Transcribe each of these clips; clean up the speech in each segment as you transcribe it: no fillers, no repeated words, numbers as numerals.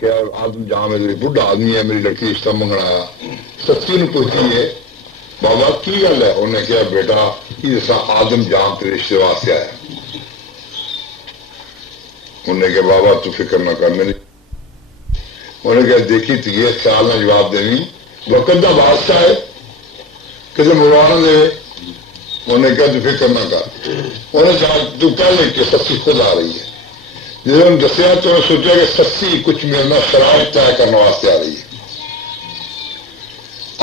کہ آدم جہاں میں بڑھا آدمی ہے میری لڑکی رشتہ منگنا آیا سچی نے پوچھی ہے بابا کی گل ہے انہیں کہا بیٹا یہ آدم جہاں تیرے رشتے واسطے آیا انہیں کہا بابا تو فکر نہ کر میں انہیں کہا دیکھی تو یہ خیال نہ جواب دینی وقت کا بادشاہ ہے کسی مروانا دے انہیں کہا تو فکر نہ کر انہیں کہا تو پہلے کہ سچی خود آ رہی ہے جس نے دسیا تو انہیں سوچا کہ سچی کچھ میرا شرائط طے کرنے واسطے آ رہی ہے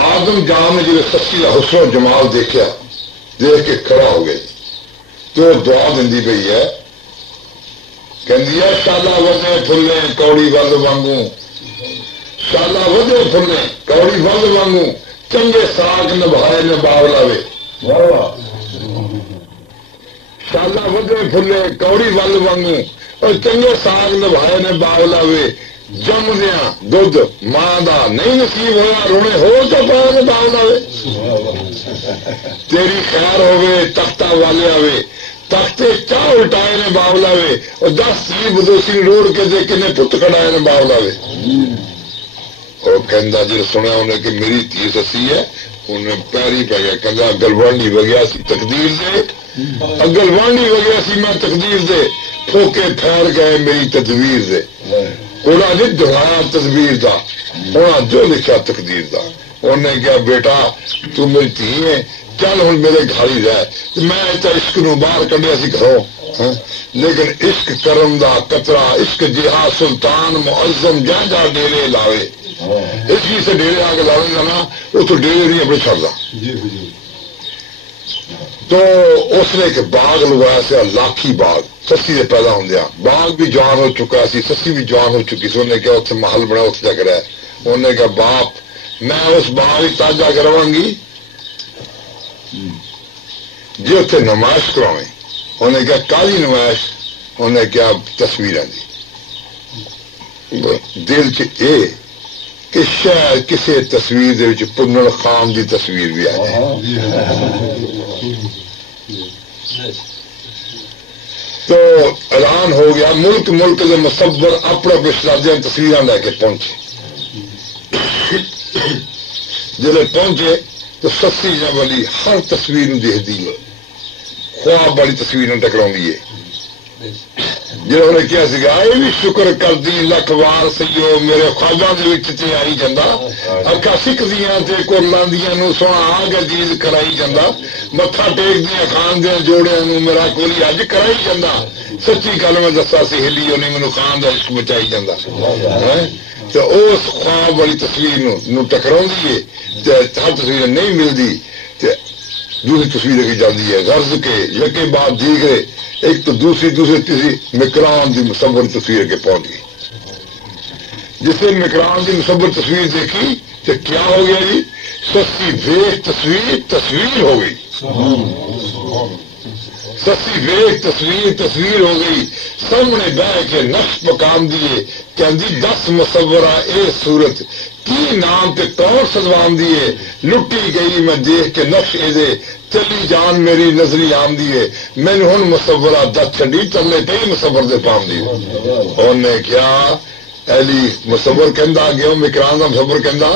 آدم جہاں نے جب سچی کا حسن و جمال دیکھا دیکھ کے کھڑا ہو گئی تو دعا دندی پئی ہے کہندی ہے شالا ودے پھلے کوڑی ول وانگوں شالا ودے پھلے کوڑی ول وانگوں چنگے ساگ نبھائے نے باغ لاوے شالا ودے پھلے کوڑی ول وانگوں اور چنگے ساگ نبھائے نے باغ لاوے جمدیاں دودھ ماں دا نہیں نصیب ہوا رونے ہو تو باغ نے باغ لاوے تیری خیر ہوئے تختہ والے آوے تختے چاہ الٹائے نے باغ لاوے اور 10 سی بدوسی روڑ کے دے کے نے پت کڑائے نے باغ لاوے اور کہندہ جی سنیا انہیں کہ میری تھی سسی ہے انہیں پیری پہ گیا کہندہ گلوانڈی وگیا سی تقدیر دے گلوانڈی وگیا سی میں تقدیر دے پھوکے پھیر گئے میری تدبیر دے انہاں نے دہایا تدبیر دا انہاں جو لکھا تقدیر دا انہیں کہا بیٹا تو میری تھی ہے چل ہوں میرے گھاڑی رہ میں تو عشق نو باہر کڈیا سی گھروں لیکن عشق کرم دا قطرہ عشق جہا سلطان معظم جہاں جہاں ڈیرے لاوے اس کی سے ڈیرے آگے لاوے نا وہ تو ڈیرے نہیں اپنے چھڑ دا تو اس نے ایک باغ لگایا سے لاکھی باغ سسی سے پیدا ہوں دیا باغ بھی جوان ہو چکا سی سسی بھی جوان ہو چکی سی انہیں کہا اتنے محل بنا اتنے جا رہا ہے انہیں کہا باپ میں اس باغ تاجا کرواؤں گی جی اتنے نمائش کراویں انہیں کہا کالی نمائش انہیں کہا تصویریں دی دل چ اے کہ شاید کسی تصویر دے وچ پنن خان دی تصویر بھی آ جائے تو اعلان ہو گیا ملک کے مصور اپنے بشرادیاں تصویراں لے کے پہنچے جلے پہنچے تو سسی جا والی ہر تصویر نو دیکھ دی خواب والی تصویر ٹکراؤں ہے جنہوں نے کیا سکا یہ بھی شکر کر دی لکھ وار سیو میرے خواباں دے وچ تے آئی جاندا اکھاں سکھدیاں تے کولاندیاں نو سونا آگ عزیز کرائی جاندا متھا ٹیک دیاں خان دے جوڑیاں نو میرا کولی اج کرائی جاندا سچی گل میں دسا سی ہلیو نہیں مینوں خان دا عشق بچائی جاندا تو اس خواب والی تصویر نو ٹکراؤندی ہے تے ہر تصویر نہیں ملدی تے دوسری تصویر کی جاتی ہے غرض کے یکے بعد دیگرے ایک تو دوسری تیسری مکران دی مصور تصویر کے پہنچ گئی جس نے مکران دی مصور تصویر دیکھی تو کیا ہو گیا جی سسی ویخ تصویر ہو گئی سسی ویخ تصویر ہو گئی سامنے بہ کے نقش مقام دیے کہندی 10 مصورہ اے صورت کی نام تے طور سجوان دیے لٹی گئی میں دیکھ کے نقش اے دے چلی جان میری نظری آم دیے میں نے ہن مصورہ دت چھڈی چلے کئی مصور دے پام دیے انہیں کیا علی مصور کہندا گیا مکران دا مصور کہندا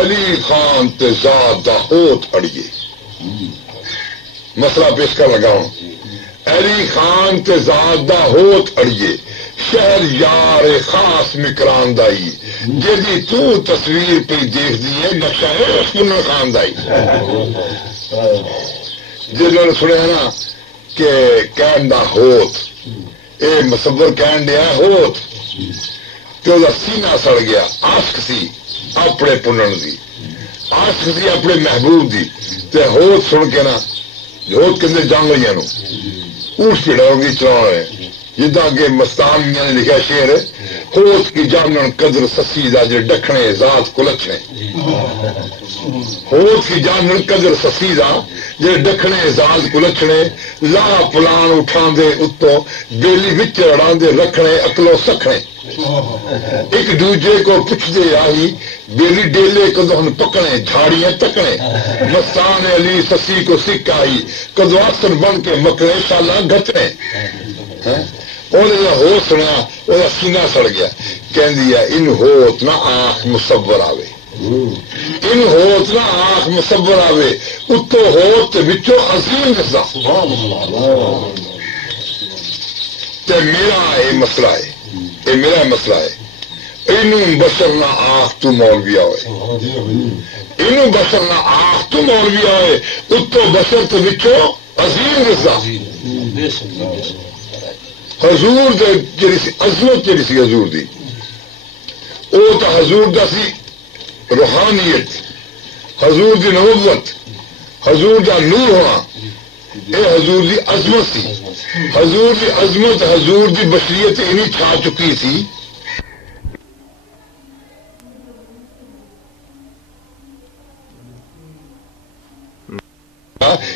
علی خان تے ذات دا ہوت اڑیے مسئلہ پیش کر لگا ہوں علی خان تے ذات دا ہوت اڑیے شہر یار خاص مکران دائی جیدی تو تصویر پہ دیکھ دیئے نقشہ ہے رسول خان دائی جنہوں نے سنے ہیں نا کہ کہن دا ہوت اے مصور کہن دیا ہوت تو دا سینہ سڑ گیا عاشق سی اپنے پنن دی عاشق سی اپنے محبوب دی تے ہوت سن کے نا ہوت کندے جان لیا نو اوش پیڑا ہوگی چلاؤ رہے جدہ کہ مستان نے لکھا شعر ہوت کی جانن قدر سسی دا جے ڈکھنے ذات کو لچھنے ہوت کی جانن قدر سسی دا جے ڈکھنے ذات کو لچھنے لا پلان اٹھان دے اتو بیلی وچ اڑان دے رکھنے اکلو سکھنے ایک دوجے کو پچھ دے آئی بیلی ڈیلے کدو ہن پکڑے جھاڑیاں تکڑے مستان علی سسی کو سکھ آئی کدو آسن بن کے مکڑے شالا گھٹنے ہو سنا وہ سینہ سڑ گیا کہندی ہے ان ہوت نہ آنکھ مصور آوے ان ہوت نہ آنکھ مصور آوے اتو ہوت وچوں عظیم رضا تے میرا یہ مسئلہ ہے یہ میرا مسئلہ ہے اینوں بشر نہ آنکھ تو مولوی آوے اینوں بشر نہ آنکھ تو مولوی آوے اتو بشر تے وچوں عظیم رضا حضور دے جڑی سی عظمت جڑی سی حضور دی او تا حضور دا سی روحانیت حضور دی نبوت حضور دا نور ہونا اے حضور دی عظمت سی حضور دی عظمت حضور دی بشریت انہی چھا چکی سی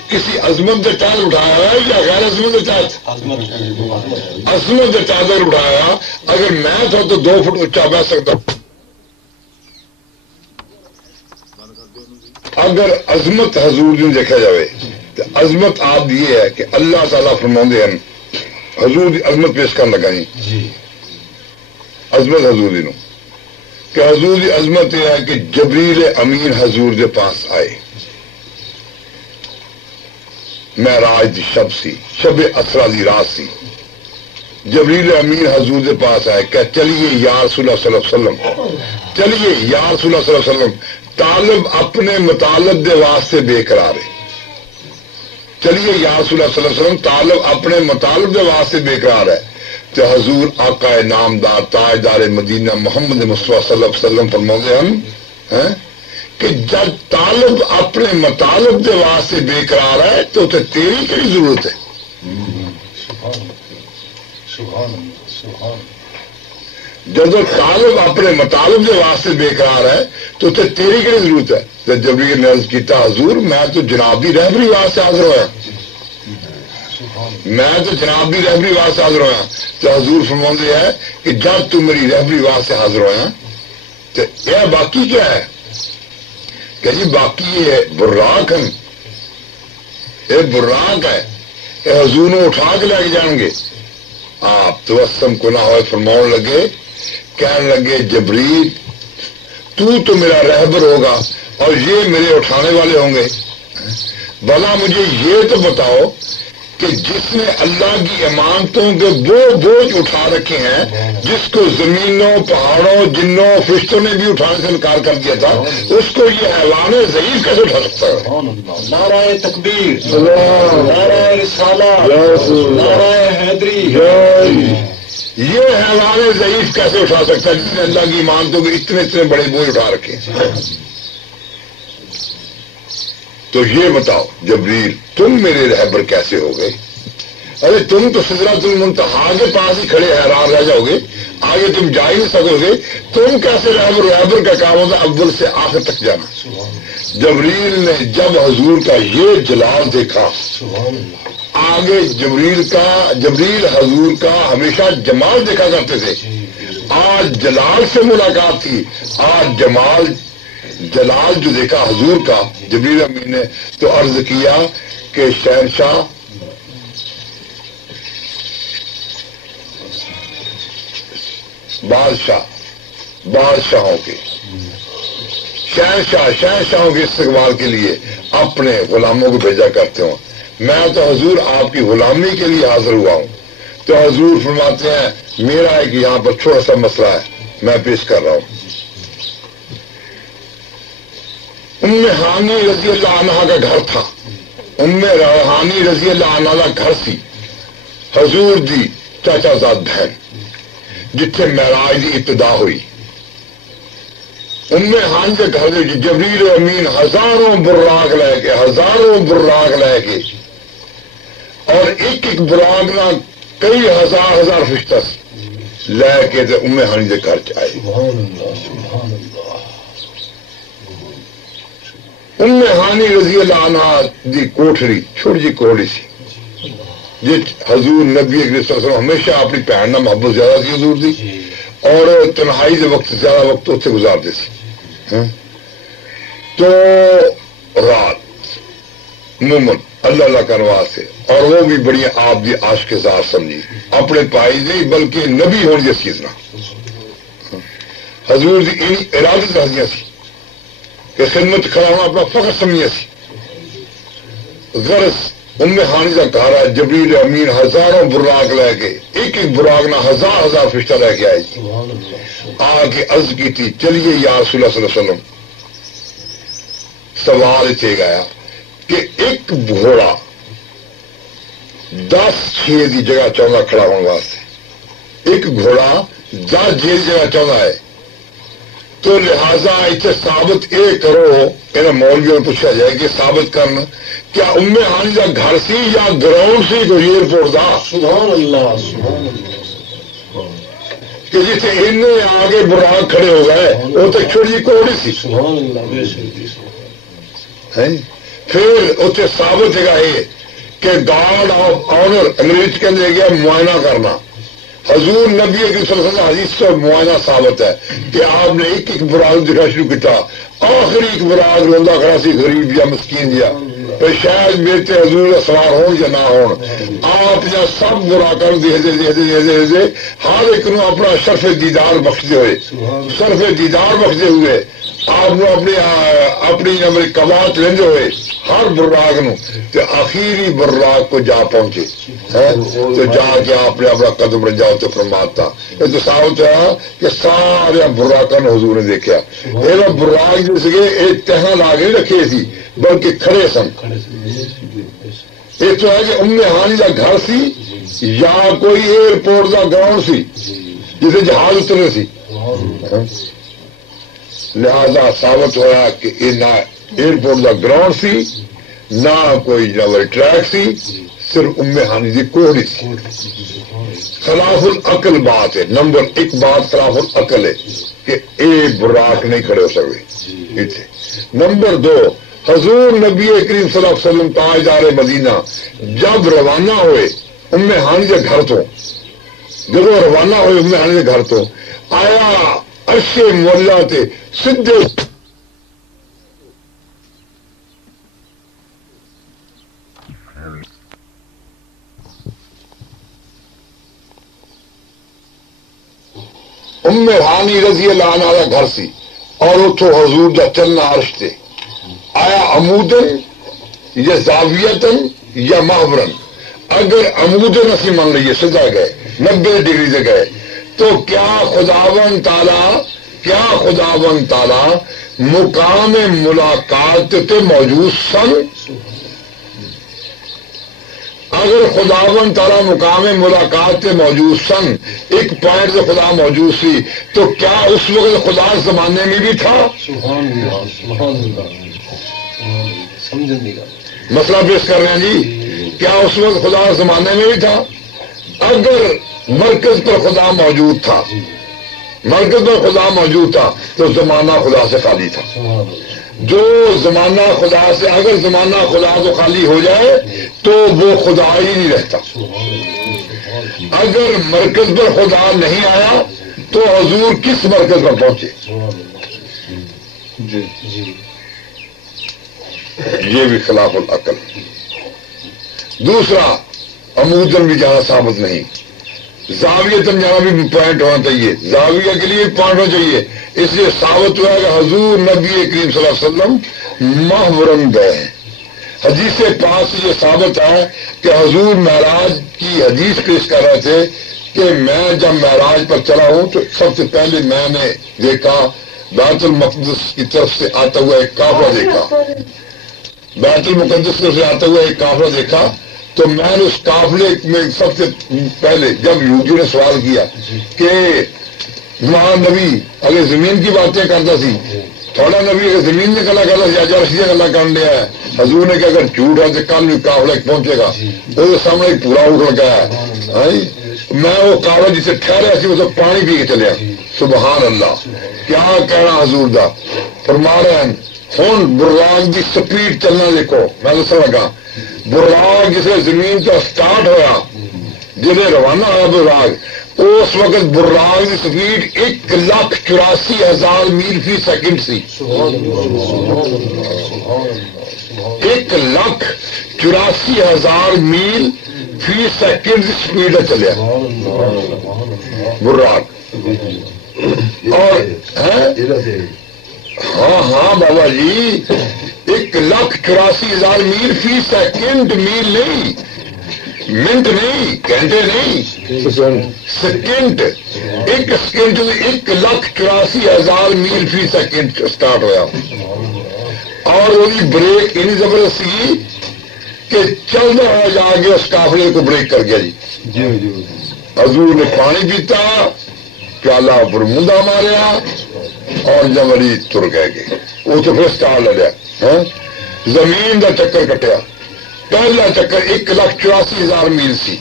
کسی عظمت دے چادر اٹھایا ہے یا غیر عظمت دے چادر عظمت دے چادر اٹھایا اگر میں تھا تو 2 فٹ اونچا بیٹھ سکتا اگر عظمت حضور دی دیکھا جائے تو عظمت آپ یہ ہے کہ اللہ تعالیٰ فرماندے ہیں حضور دی عظمت پیش کرنے لگا جی عظمت حضور دی نو کہ حضور دی عظمت یہ ہے کہ جبریل امین حضور دے پاس آئے معراج دی شب سی شب اسرا دی رات سی جبریل امین حضور دے پاس آئے کہ چلیے یا رسول اللہ صلی اللہ علیہ وسلم چلیے یا رسول اللہ صلی اللہ علیہ وسلم طالب اپنے مطالب دے واسطے بے قرار ہے چلیے یا رسول اللہ صلی اللہ علیہ وسلم طالب اپنے مطالب دے واسطے بے قرار ہے تو حضور آقا نامدار تاجدار مدینہ محمد مصطفیٰ صلی اللہ علیہ وسلم فرماتے ہیں کہ جب طالب اپنے مطالب دے واسطے بے قرار ہے تو تیری کیا ضرورت ہے جب طالب اپنے مطالب دے واسطے بے قرار ہے تو تیری کیا ضرورت ہے تو جبریل نے عرض کیتا حضور میں تو جنابی رہبری واسطے حاضر ہوا میں تو جنابی رہبری واسطے حاضر ہوا تو حضور فرماتے ہیں کہ جب تو میری رہبری واسطے حاضر ہوا تو یہ باقی کیا ہے کہ جی باقی یہ براق ہیں یہ براق ہے یہ حضور نے اٹھا کے لے کے جائیں گے آپ توسم کو نہ ہوئے فرماؤں لگے کہنے لگے جبریل تو میرا رہبر ہوگا اور یہ میرے اٹھانے والے ہوں گے بھلا مجھے یہ تو بتاؤ کہ جس نے اللہ کی امانتوں کے وہ بوجھ اٹھا رکھے ہیں جس کو زمینوں پہاڑوں جنوں فرشتوں نے بھی اٹھانے سے انکار کر دیا تھا اس کو یہ حیوان ضعیف کیسے اٹھا سکتا ہے نعرہ تکبیر نعرہ رسالہ نعرہ حیدری یہ حیوان ضعیف کیسے اٹھا سکتا ہے جس نے اللہ کی امانتوں کے اتنے بڑے بوجھ اٹھا رکھے تو یہ بتاؤ جبریل تم میرے رہبر کیسے ہو گئے ارے تم تو سدرۃ المنتہا کے پاس ہی کھڑے حیران رہ جاؤ گے آگے تم جا ہی نہیں سکو گے تم کیسے رہبر کا کام ہوتا اول سے آخر تک جانا جبریل نے جب حضور کا یہ جلال دیکھا آگے جبریل حضور کا ہمیشہ جمال دیکھا کرتے تھے آج جلال سے ملاقات تھی آج جلال جو دیکھا حضور کا جبریل امین نے تو عرض کیا کہ شہنشاہ بادشاہوں کے شہنشاہوں کے استقبال کے لیے اپنے غلاموں کو بھیجا کرتے ہوں میں تو حضور آپ کی غلامی کے لیے حاضر ہوا ہوں تو حضور فرماتے ہیں میرا ایک یہاں پر چھوٹا سا مسئلہ ہے میں پیش کر رہا ہوں ام ہانی رضی اللہ عنہ کا گھر تھا ام ہانی رضی اللہ عنہ کا گھر سی حضور دی چاچا زاد بہن جتھے معراج دی ابتدا ہوئی ام ہانی کے گھر میں جبریل امین ہزاروں براق لے کے اور ایک براق نہ کئی ہزار فرشتہ لے کے ام ہانی کے گھر چ آئے ام ہانی رضی اللہ عنہ دی کوٹھری چھوٹی جی کوٹھی سی جس حضور نبی صلی اللہ علیہ وسلم ہمیشہ اپنی بہن نہ محبت زیادہ سی حضور دی اور تنہائی دے وقت زیادہ وقت اتنے گزارتے سی تو رات عموماً اللہ اللہ کرنے واسطے، اور وہ بھی بڑی آپ دی عاشق ذات سمجھی، اپنے پائی نہیں بلکہ نبی ہونے جس چیز نہ حضور دی ان ارادت رہی سی کہ خدمت کرانا اپنا فخر سمجھے سی. غرض ام ہانی کا گھر ہے، جبریل امین ہزاروں براق لے کے، ایک ایک براق نہ ہزار ہزار فرشتہ لے کے آئے جی. آ کے عرض کی تھی چلیے یا رسول اللہ صلی اللہ علیہ وسلم. سوال اتنے گیا کہ ایک گھوڑا 10-6 کی جگہ چاہتا کھڑا ہونے واسطے، ایک گھوڑا 10 جگہ چاہتا ہے، تو لہذا اتنے ثابت یہ کرو، انہیں مولویوں نے پوچھا جائے کہ ثابت کرنا کیا ام ہانی کا گھر سی یا گراؤنڈ سی کوئی ایئرپورٹ کا؟ سبحان اللہ سبحان اللہ. کہ جتنے ان آگے براق کھڑے ہو گئے وہ تو چھوڑی کوڑی سی. سبحان اللہ بے شک. پھر اتنے ثابت ہے یہ کہ گارڈ آف آنر انگریز کے اندر گیا معائنہ کرنا. حضور نبی کی صلی اللہ علیہ وسلم حدیث سے معائنہ ثابت ہے کہ آپ نے ایک ایک براق دکھا شروع کیا، آخری ایک براق روندہ کھڑا سی غریب یا مسکین یا پھر شاید میرے حضور سوار ہون یا نہ ہون، آپ یا سب براقوں دے ہر ایک نو اپنا شرف دیدار بخشتے ہوئے، شرف دیدار بخشتے ہوئے آپ اپنی کباط لیندے ہوئے ہر براق نو تے آخری براق کو جا پہنچے تو جا کے آپ نے اپنا قدم رجاؤ تو فرماتا. یہ تو ثابت ہے کہ سارے براقوں حضور نے دیکھا. یہ براق جس کے ایک تہاں لا کے رکھے سی بلکہ کھڑے سن. یہ تو ہے کہ ام ہانی کا گھر سی یا کوئی ایئرپورٹ کا گراؤنڈ سی جسے جہاز اترے سی. لہذا ثابت ہوا کہ یہ نہ ایئرپورٹ کا گراؤنڈ سی نہ کوئی ڈبل ٹریک سی، صرف ام ہانی کی کوڑی سی. خلاف العقل بات ہے. نمبر 1 بات خلاف العقل ہے کہ اے براق نہیں کھڑے ہو سکے. نمبر 2 حضور نبی کریم صلی اللہ علیہ وسلم تاجدار مدینہ جب روانہ ہوئے ام ہانی کے گھر تو، جب روانہ ہوئے ام ہانی کے گھر تو آیا عرش مولا تے سدھے ام ہانی رضی اللہ عنہ کا گھر سی اور اتو حضور کا چلنا عرش تے. آیا عمودن یا زاویتن یا محورن. اگر عمودن اسی مان لیے سیدھا گئے 90 ڈگری سے گئے تو کیا خداوند تعالی مقام ملاقات تے موجود سن؟ اگر خداوند تعالی مقام ملاقات تے موجود سن، ایک پوائنٹ سے خدا موجود سی، تو کیا اس وقت خدا زمانے میں بھی تھا؟ سبحان اللہ سبحان اللہ. مسئلہ پیش کر رہے ہیں جی. کیا اس وقت خدا زمانے میں بھی تھا؟ اگر مرکز پر خدا موجود تھا، مرکز پر خدا موجود تھا تو زمانہ خدا سے خالی تھا. جو زمانہ خدا سے، اگر زمانہ خدا سے خالی ہو جائے تو وہ خدا ہی نہیں رہتا. اگر مرکز پر خدا نہیں آیا تو حضور کس مرکز پر پہنچے؟ یہ بھی خلاف العقل. دوسرا عمودن بھی جہاں ثابت نہیں، زاویتن جہاں بھی پوائنٹ ہونا چاہیے، زاویہ کے لیے پوائنٹ ہونا چاہیے. اس لیے ثابت ہوا کہ حضور نبی کریم صلی اللہ علیہ وسلم محورن گئے ہیں. حدیث پاک سے یہ ثابت ہے کہ حضور معراج کی حدیث پیش کر رہے تھے کہ میں جب معراج پر چلا ہوں تو سب سے پہلے میں نے دیکھا بیت المقدس کی طرف سے آتا ہوا ایک قافلہ دیکھا. بیت المقدس کی طرف سے آتا ہوا ایک قافلہ دیکھا تو میں نے اس قافلے میں سب سے پہلے جب یہودیوں نے سوال کیا کہ وہاں نبی اگر زمین کی باتیں کرتا سی، تھوڑا نبی اگر زمین میں گلا کرتا یا رسی گلا کر لیا ہے. حضور نے کہ اگر جھوٹ ہے تو کل بھی قافلہ پہنچے گا. وہ سامنے پورا اٹھ لگا ہے. میں وہ قافلہ جسے ٹھہرا سی وہ سب پانی پی کے چلیا. سبحان اللہ. کیا کہنا حضور دا. فرما رہے ہیں ہوں براق کی سپیڈ چلنا دیکھو. میں دسن لگا براق جسے زمین کا سٹارٹ ہوا، جسے روانہ ہوا براق، اس وقت براق کی سپیڈ 1,84,000 میل فی سیکنڈ سی. 1,84,000 84,000 میل فی سیکنڈ سپیڈ چلیا براق. اور ہاں بابا جی 1,84,000 میل فی سیکنڈ. میل نہیں، منٹ نہیں، گھنٹے نہیں، سیکنڈ. ایک سیکنڈ 1,84,000 میل فی سیکنڈ اسٹارٹ ہوا. اور وہی بریک اتنی زبردست سی کہ چل رہا جا کے اس قافلے کو بریک کر گیا جی. حضور نے پانی پیتا، پیالہ برمندہ ماریا اور جمری تر گئے. وہ تو پھر اسٹار لڑیا، زمین کا چکر کٹیا. پہلا چکر 1,84,000 میل سی.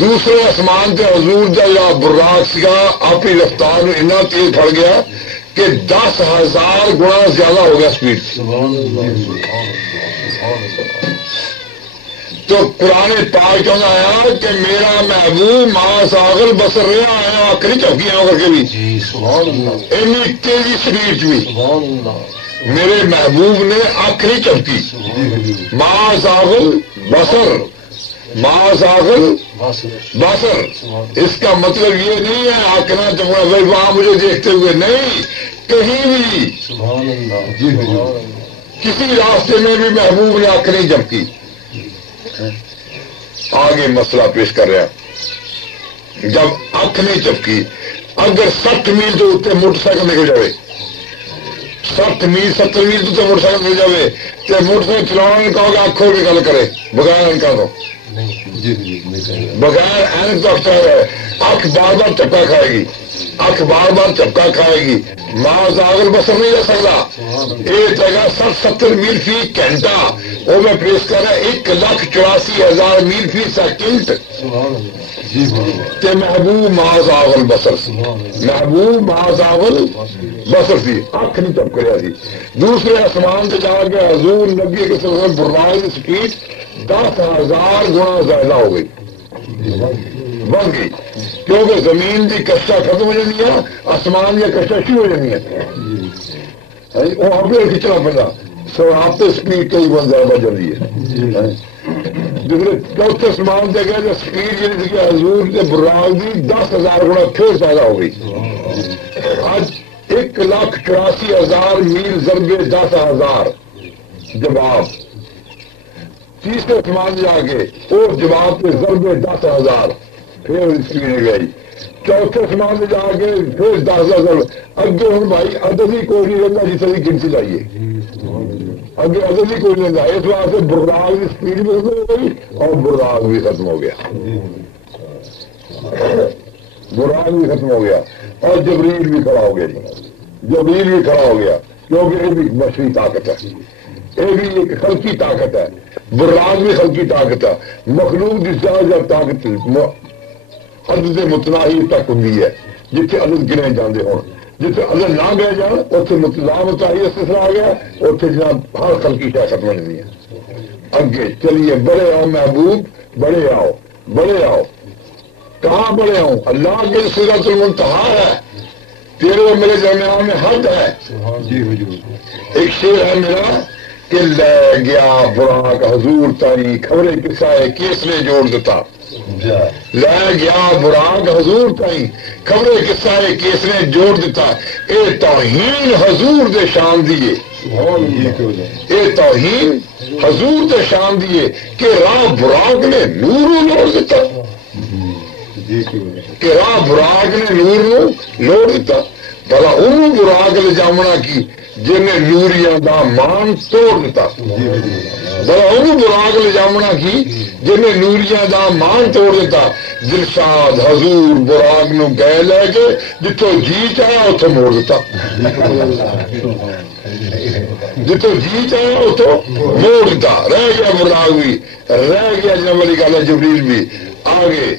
دوسرے آسمان سے حضور کا یا براق سا اپنی رفتار میں اتنا تیز پڑ گیا کہ 10,000 گنا زیادہ ہو گیا سپیڈ. تو قرآن پاک چاہتا آیا کہ میرا محبوب ماں ساغل بسر رہا آیا آخری چوکیاں کر کے بھی اتنی تیزی سپیڈ بھی میرے محبوب نے آخری چوکی ماں ساغل بسر، ماں ساغل بسر. اس کا مطلب یہ نہیں ہے آکنا چاہوں بھائی وہاں مجھے دیکھتے ہوئے نہیں، کہیں بھی کسی راستے میں بھی محبوب نے آخری چمکی. آگے مسئلہ پیش کر رہا، جب اکھ نہیں چپکی اگر 60 میل تو اتنے موٹر سائیکل نکل جائے، 60 میل 70 میل تو موٹر سائیکل نکل جائے تو موٹر سائیکل چلانا کہو گا آنکھوں کی گل کرے بغیر اینکا تو بغیر اینک تو اکھ بار بار چپکا کھائے گی، اکھ بار بار چپکا کھائے گی. ماں زاغل بسر نہیں جا سکتا. ایک جگہ 60-70 میل فی گھنٹہ وہ میں پیش کر رہا 1,84,000 میل فی سیکنڈ کہ محبوب ماں زاغل بسر سی، محبوب ماں زاغل بسر سی، اکھ نہیں چپ کریا سی. دوسرے آسمان سے جا کے حضور نبی کے سلسلے براق کی سپیڈ 10,000 گنا زیادہ ہو گئی، بڑھ گئی. کیونکہ زمین کی کشا ختم ہو جانی ہے، آسمان کی کشا شروع ہو جانی ہے. وہ آپ کو کھچنا پڑا سو آپ تو سپیڈ کئی بہت زیادہ چل رہی ہے. دوسرے چوتھے آسمان سے گیا جو سپیڈ جیسے کہ حضور کے براق کی 10,000 گنا پھر زیادہ ہو گئی. آج 1,84,000 میل ضربے 10,000 جواب. تیسرے آسمان جا کے اور جواب کے ضربے 10,000 پھر اسپیڈ گئی. چوتھے آسمان سے جا کے پھر 10,000 اگے ہوں بھائی عدد ہی کوئی نہیں رہتا جس کی گنتی لائیے اگے عدد ہی کوئی نہیں رہتا. اس واسطے براق کی اسپیڈ بھی ختم ہو گئی اور براق بھی ختم ہو گیا، براق بھی ختم ہو گیا اور جبریل بھی کھڑا ہو گیا. جبریل بھی کھڑا ہو گیا کیونکہ یہ بھی بشری طاقت ہے، یہ بھی ایک خلقی طاقت ہے. براق بھی خلقی طاقت ہے. مخلوق کی زیادہ طاقت عدد متناہی تک ہوں ہے جتنے عدد گنے جاندے ہوں. جتنے عدد نہ گئے جان اتنے متناہی استثناء آ گیا، اتنے جناب ہر خلقی شے ختم نہیں ہے. اگے چلیے بڑے آؤ محبوب، بڑے آؤ، بڑے آؤ. کہاں بڑے آؤں؟ اللہ کے سدرۃ المنتہا ہے، تیرے اور میرے درمیان میں حد ہے. ایک شعر ہے میرا کہ لے گیا براق حضور تاری خبریں کسائے کیس نے جوڑ دیتا. لے گیا براق حضور تاری خبریں کسائے کیس نے جوڑ دیتا. اے توہین حضور دے شان دیے، اے توہین حضور دے شان دیے کہ راہ براق نے نور لوڑ دیتا، کہ راہ براق نے نور لوڑ دیتا. بھلا انہوں براق لے جامنا کی جنہیں نوریاں دا مان توڑ دیتا. بھلا انہوں براق لے جامنا کی جنہیں نوریاں دا مان توڑ دیتا. دلشاد حضور براق نو گئے لے کے جتوں جی چاہیا اتوں موڑ دیتا، جتوں جی چاہیا اتوں موڑ دیتا. رہ گیا براق بھی، رہ گیا جناب والی گل ہے جبریل بھی. آگے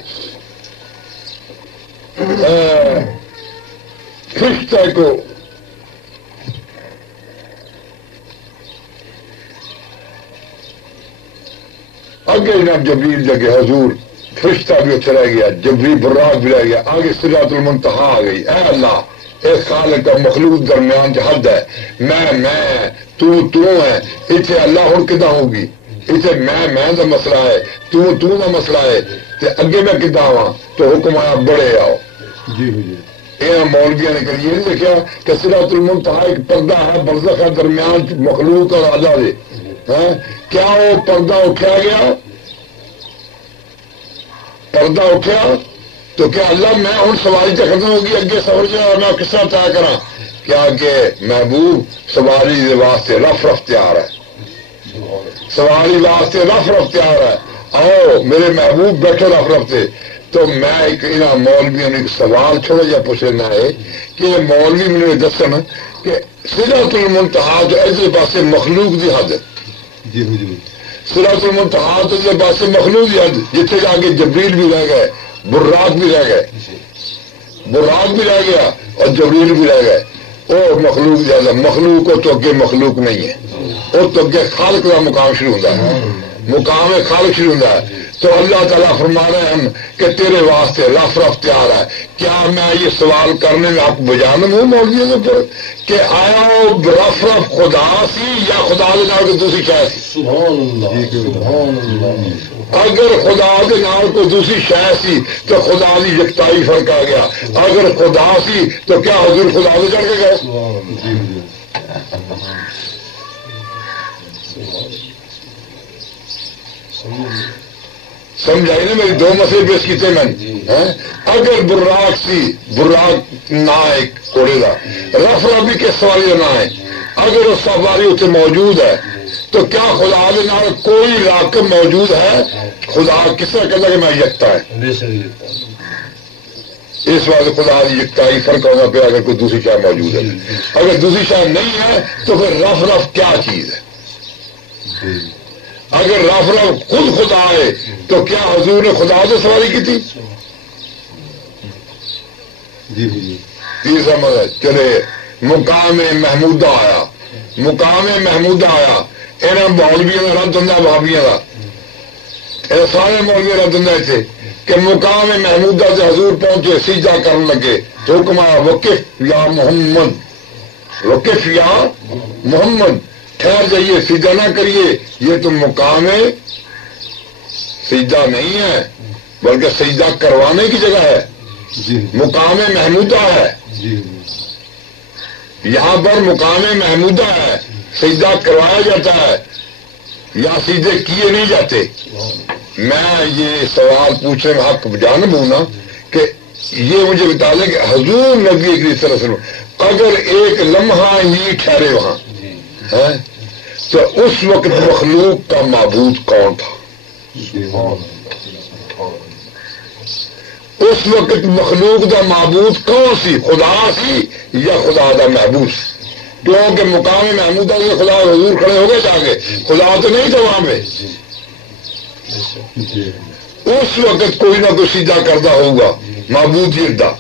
فرشتے کو آگے جناب جبریل جگہ حضور فرشتہ بھی اتنے رہ گیا، جبریل براق بھی رہ گیا. آگے سدرۃ المنتہا آ گئی. اے اللہ، اے خالق کا مخلوق درمیان جو حد ہے، میں تو ہے اتنے اللہ ہوں کداں ہوگی. اتنے میں دا مسئلہ ہے، تو دا مسئلہ ہے، تے اگے میں کداں آواں تو حکم آیا بڑے آؤ. مولویاں نے کری یہ نہیں لکھا کہ صراط المنتہا ایک پردہ ہے برزخ ہے درمیان مخلوق اور اللہ دے. کیا وہ پردہ اٹھایا گیا؟ پردہ اٹھا تو کیا اللہ میں ہوں سواری تو ختم ہوگی اگے سفر جا اور میں کس طرح طے کرا؟ کیا کہ محبوب سواری واسطے رف رف تیار ہے، سواری واسطے رف رف تیار ہے، آؤ میرے محبوب بیٹھو رف رف سے. تو میں ایک انہاں مولویوں نے ایک سوال چھوڑا جا پوچھنا ہے کہ مولوی مجھے دسن کہ صراط المنتہا جو ادھر پاسے مخلوق دی حد، صراط المنتہا تو ادھر پاسے مخلوق دی حد، جتنے جا کے جبریل بھی رہ گئے، براق بھی رہ گئے، براق بھی رہ گیا اور جبریل بھی رہ گئے. وہ مخلوق زیادہ مخلوق کو تو اگے مخلوق نہیں ہے، وہ تو اگے خالق کا مقام شروع ہوتا ہے، مقام خالق شروع ہوتا ہے. تو اللہ تعالیٰ فرما رہے ہیں کہ تیرے واسطے رف رف تیار ہے. کیا میں یہ سوال کرنے میں آپ بجانم ہوں مولویوں کے اوپر کہ آیا وہ رف رف خدا سی یا خدا کے نام کو دوسری شے سی؟ سبحان اللہ سبحان اللہ. اگر خدا کے نام کو دوسری شے سی تو خدا کی یکتائی فرق آ گیا. اگر خدا سی تو کیا حضور خدا سے چڑھ کے گئے؟ سمجھائی نا میری دو مسئلے پیش کیتے میں نے. اگر براق سی براق نہ ایک کوڑے کا رف رفی کے سواری نہ ہے، اگر وہ سواری اتنے موجود ہے تو کیا خدا کے نام کوئی راکب موجود ہے؟ خدا کس طرح کہتا کہ میں یکتا ہے؟ اس واسطے خدا کی یکتائی فرق ہونا پہ اگر کوئی دوسری شاہ موجود ہے. اگر دوسری شاہ نہیں ہے تو پھر رف رف کیا چیز ہے؟ اگر رف رف خود خدا ہے تو کیا حضور نے خدا سے سواری کی تھی؟ تیسرا مطلب چلے مقام محمودہ آیا، مقام محمودہ آیا. یہاں مولویوں کا رد ہوں بھابیاں کا، سارے مولوی رد ہوں تھے کہ مقام محمودہ سے حضور پہنچے سجدہ کرنے لگے تو حکم آیا وقف یا محمد، وقف یا محمد، ٹھہر جائیے سجدہ نہ کریے. یہ تو مقام سجدہ نہیں ہے بلکہ سجدہ کروانے کی جگہ ہے، مقام محمودہ ہے. یہاں پر مقام محمودہ ہے، سجدہ کروایا جاتا ہے یا سجدے کیے نہیں جاتے. میں یہ سوال پوچھنے میں حق جانب ہوں نا کہ یہ مجھے بتا دیں کہ حضور نبی کریم صلی اللہ علیہ وسلم اگر ایک لمحہ ہی ٹھہرے وہاں تو اس وقت مخلوق کا معبود کون تھا؟ اس وقت مخلوق کا معبود کون سی؟ خدا سی یا خدا کا محبوب سی؟ کیونکہ مقام محمودہ سے خدا حضور کھڑے ہو گئے جا کے، خدا تو نہیں تھا وہاں پہ. اس وقت کوئی نہ کوئی سجدہ کرتا ہوگا معبود جردہ.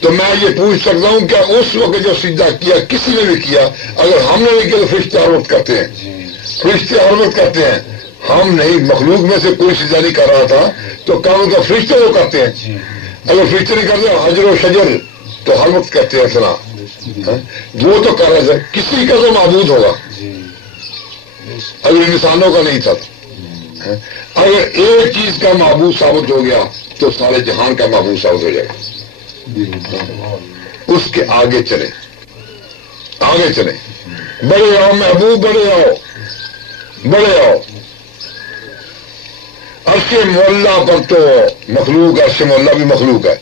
تو میں یہ پوچھ سکتا ہوں کیا اس وقت جو سجدہ کیا کسی نے بھی کیا؟ اگر ہم نے بھی کیا تو فرشتے حرمت کرتے ہیں، فرشتے حرمت کرتے ہیں. ہم نہیں، مخلوق میں سے کوئی سجدہ نہیں کر رہا تھا تو کام کا فرشتے وہ کرتے ہیں. اگر فرشتے نہیں کرتے حجر و شجر تو حرمت کرتے ہیں. سنا وہ تو کر رہے تھے، کسی کا تو معبود ہوگا اگر انسانوں کا نہیں تھا. اگر ایک چیز کا معبود ثابت ہو گیا تو سارے جہان کا معبود ثابت ہو جائے گا. اس کے آگے چلے، آگے چلے، بڑے آؤ محبوب، بڑے آؤ، بڑے آؤ. عرش مولا پر تو مخلوق، عرش مولا بھی مخلوق ہے،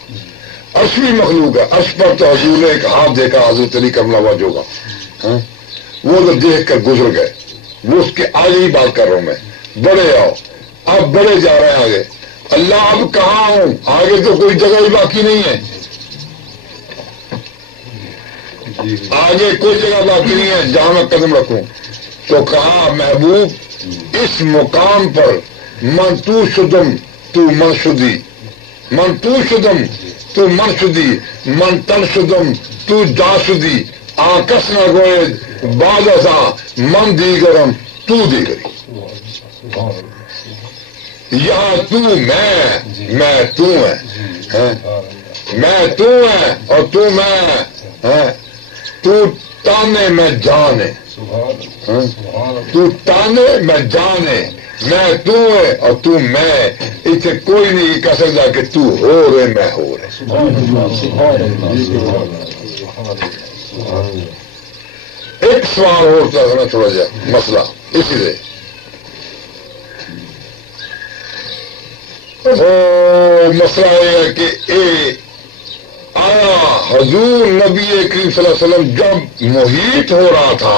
عرش بھی مخلوق ہے. عرش پر تو حضور نے ایک ہاتھ دیکھا حضرت علی کرم اللہ وجہ کا، وہ تو دیکھ کر گزر گئے. وہ اس کے آگے ہی بات کر رہا ہوں میں. بڑے آؤ، اب بڑے جا رہے ہیں آگے. اللہ اب کہاں ہوں؟ آگے تو کوئی جگہ ہی باقی نہیں ہے، آگے کوئی جگہ باقی نہیں ہے جہاں میں قدم رکھوں. تو کہا محبوب اس مقام پر من تو شدم تو من شدی، من تو شدم تو من شدی، من تن شدم تو جا شدی، آکس نہ گوئے بعد ازاں من دیگرم تو دیگری. یہاں تو میں تو ہے، میں تو ہے اور تو میں، تو تانے میں جان ہے. تو تانے میں جانے، میں تو ہے اور تو میں، اتنے کوئی نہیں کہہ سکتا کہ تو ہو رہے میں ہو رہے۔ ایک سوال ہوتا ہے تھوڑا جا مسئلہ اسی لیے مسئلہ یہ ہے کہ آیا حضور نبی کریم صلی اللہ علیہ وسلم جب محیط ہو رہا تھا،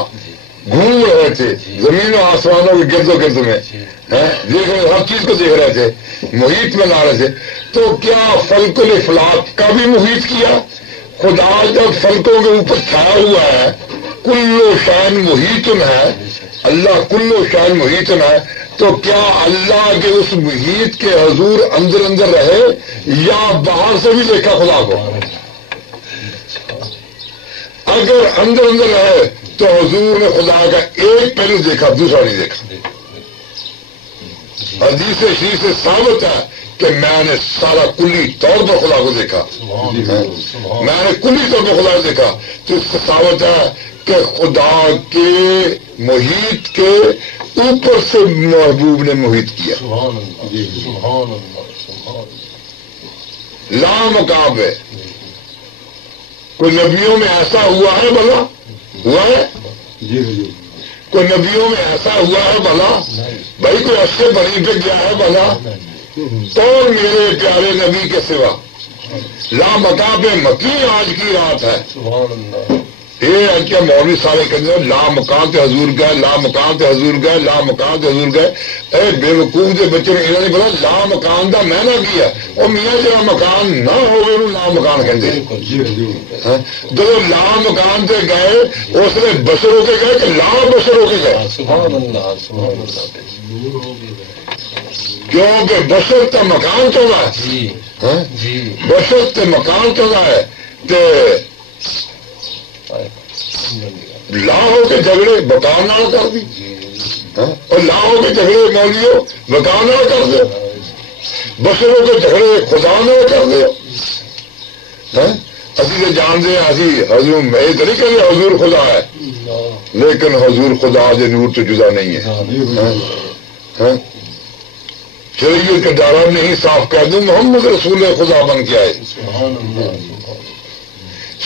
گھوم رہے تھے زمین و آسمانوں کے گرد و گرد میں، دیکھ رہے ہر چیز کو دیکھ رہے تھے، محیط میں لا رہے تھے، تو کیا فلک الافلاک کا بھی محیط کیا؟ خدا جب فلکوں کے اوپر چھایا ہوا ہے، کلو شان محیطن ہے، اللہ کلو شان محیطن ہے، تو کیا اللہ کے اس محیط کے حضور اندر اندر رہے یا باہر سے بھی دیکھا خدا کو؟ اگر اندر اندر رہے تو حضور نے خدا کا ایک پہلو دیکھا، دوسرا نہیں دیکھا۔ حدیث شریف سے ثابت ہے کہ میں نے سارا کلی طور پر خدا کو دیکھا، میں نے کلی طور پر خدا کو دیکھا، تو اس سے ثابت ہے کہ خدا کے محیط کے اوپر سے محبوب نے محیط کیا۔ لا مقام ہے۔ کوئی نبیوں میں ایسا ہوا ہے بھلا؟ ہوا ہے؟ کوئی نبیوں میں ایسا ہوا ہے بھلا؟ بھائی کوئی اچھے بڑی پہ گیا ہے بھلا؟ تو میرے پیارے نبی کے سوا لا مقام پہ مکی آج کی رات ہے۔ یہ کیا مولوی سارے کہتے ہیں لا مکان تے حضور گئے، لا مکان تے حضور گئے، لا مکان تے حضور گئے۔ اے بے وقوف دے بچے نے انہوں نے بولا لا مکان دا میں نہ کیا، اور میاں جہاں مکان نہ ہوگا انہوں لا مکان کہتے ہیں۔ جب لا مکان تے گئے اس نے بشر ہو کے گئے کہ لا بشر ہو کے گئے؟ کیونکہ بشر تے مکان تو ہے، بشر تے مکان تو ہے، لا ہو کے جھگڑے بکان نہ کر دی، اور لا ہو کے جھگڑے مولیو بکان نہ کر دے، بشروں کے جھگڑے خدا نہ کر دے۔ اسی سے جانتے ہیں اسی حضور میں طریقے سے حضور خدا ہے، لیکن حضور خدا سے نور تو جدا نہیں ہے۔ شریعت کے دائرہ نہیں صاف کہہ دوں محمد رسول خدا بن کے آئے،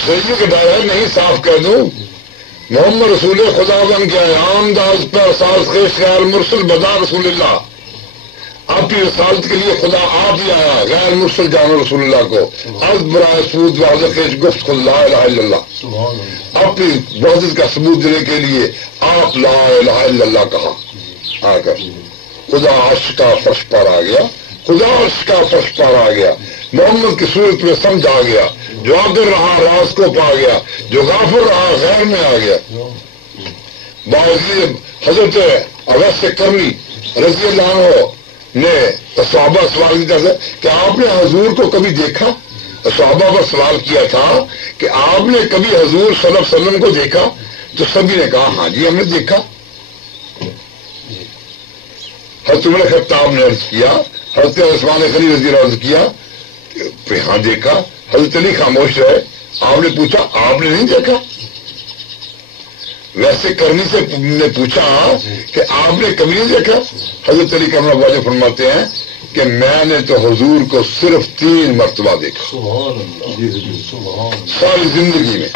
شریعت کے دائرہ نہیں صاف کہہ دوں محمد رسول خدا بن کے آئے، آمداز پر ساز خیش غیر مرسل بدا رسول اللہ، آپ کی رسالت کے لیے خدا آپ ہی آیا، غیر مرسل جانو رسول اللہ کو، از برائے ثبوت واضح خیش گفت خود لا الہ الا اللہ، آپ کی وحدت کا ثبوت دینے کے لیے آپ لا الہ الا اللہ کہا، آ کر خدا عرش کا فرش پر آ گیا، خدا عرش کا فرش پر آ گیا، محمد کی صورت میں سمجھ آ گیا، جو آگر رہا راز کو پا گیا، جو غافر رہا غیر میں آ گیا۔ باوجود حضرت اویس کرنی رضی اللہ عنہ نے صحابہ سوال کی طرف سے کہ آپ نے حضور کو کبھی دیکھا؟ صحابہ پر سوال کیا تھا کہ آپ نے کبھی حضور صلی اللہ علیہ وسلم کو دیکھا؟ تو سبھی نے کہا ہاں جی ہم نے دیکھا۔ حضرت عمر خطاب نے عرض کیا، حضرت عثمان غنی رضی اللہ عنہ عرض کیا کہ ہاں دیکھا۔ حضرت علی خاموش رہے، آپ نے پوچھا آپ نے نہیں دیکھا؟ ویسے کرنی سے نے پوچھا کہ آپ نے کبھی نہیں دیکھا؟ حضرت علی کرم اللہ فرماتے ہیں کہ میں نے تو حضور کو صرف 3 مرتبہ دیکھا ساری زندگی میں۔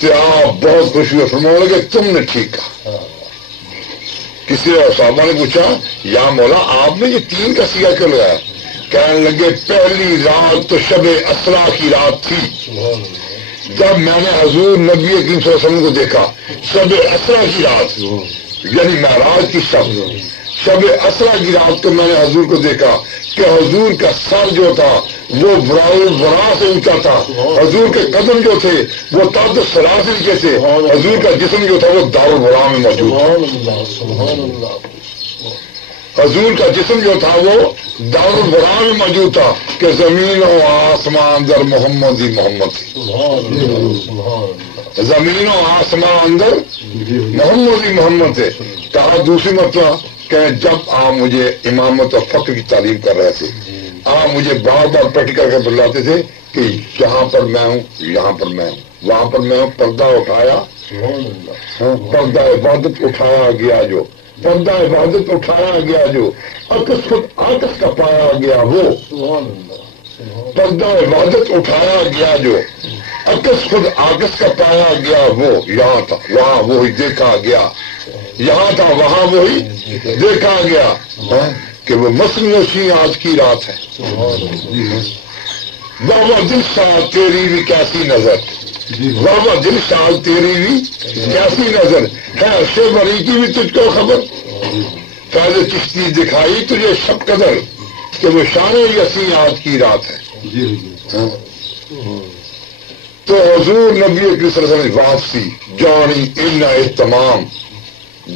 تو آپ بہت خوش ہوئے، فرمانے لگے تم نے ٹھیک کہا۔ کسی صحابہ نے پوچھا یا مولا آپ نے یہ 3 کا سیگا کیوں لگایا؟ کہنے لگے پہلی رات تو شب اسرا کی رات تھی جب میں نے حضور نبی کریم صلی اللہ علیہ وسلم کو دیکھا، شب اسرا کی رات یعنی معراج کی شب اسرا کی رات کو میں نے حضور کو دیکھا کہ حضور کا سر جو تھا وہ برا سے اونچا تھا، حضور کے قدم جو تھے وہ تحت سلاسل کے تھے، حضور کا جسم جو تھا وہ دار البرا میں موجود تھا، حضور کا جسم جو تھا وہ دار البرا میں موجود تھا کہ زمین و آسمان در محمد ہی محمد تھی، زمین و آسمان اندر محمد ہی محمد تھے۔ کہا دوسری مرتبہ کہ جب آپ مجھے امامت اور فقہ کی تعلیم کر رہے تھے، آپ مجھے بار بار پٹ کر کے بتلاتے تھے کہ یہاں پر میں ہوں، یہاں پر میں ہوں، وہاں پر میں ہوں. پردہ اٹھایا، پردہ عبادت اٹھایا گیا جو، پردہ عبادت اٹھایا گیا جو، عکس خود عکس کا پایا گیا وہ، پردہ عبادت اٹھایا گیا جو، عکس خود عکس کا پایا گیا وہ. یہاں تھا وہاں وہی دیکھا گیا، یہاں تھا وہاں وہی دیکھا گیا کہ وہ مسنوشی آج کی رات ہے. بابا دل شاہ تیری بھی کیسی نظر، بابا دل شاہ تیری بھی کیسی نظر ہے، شیخ بری کی بھی تجھ کو خبر، فیض چشتی دکھائی تجھے شب قدر کہ وہ شان یسی آج کی رات ہے. تو حضور نبی اکرم صلی اللہ علیہ وسلم واپسی جانی ان اہتمام،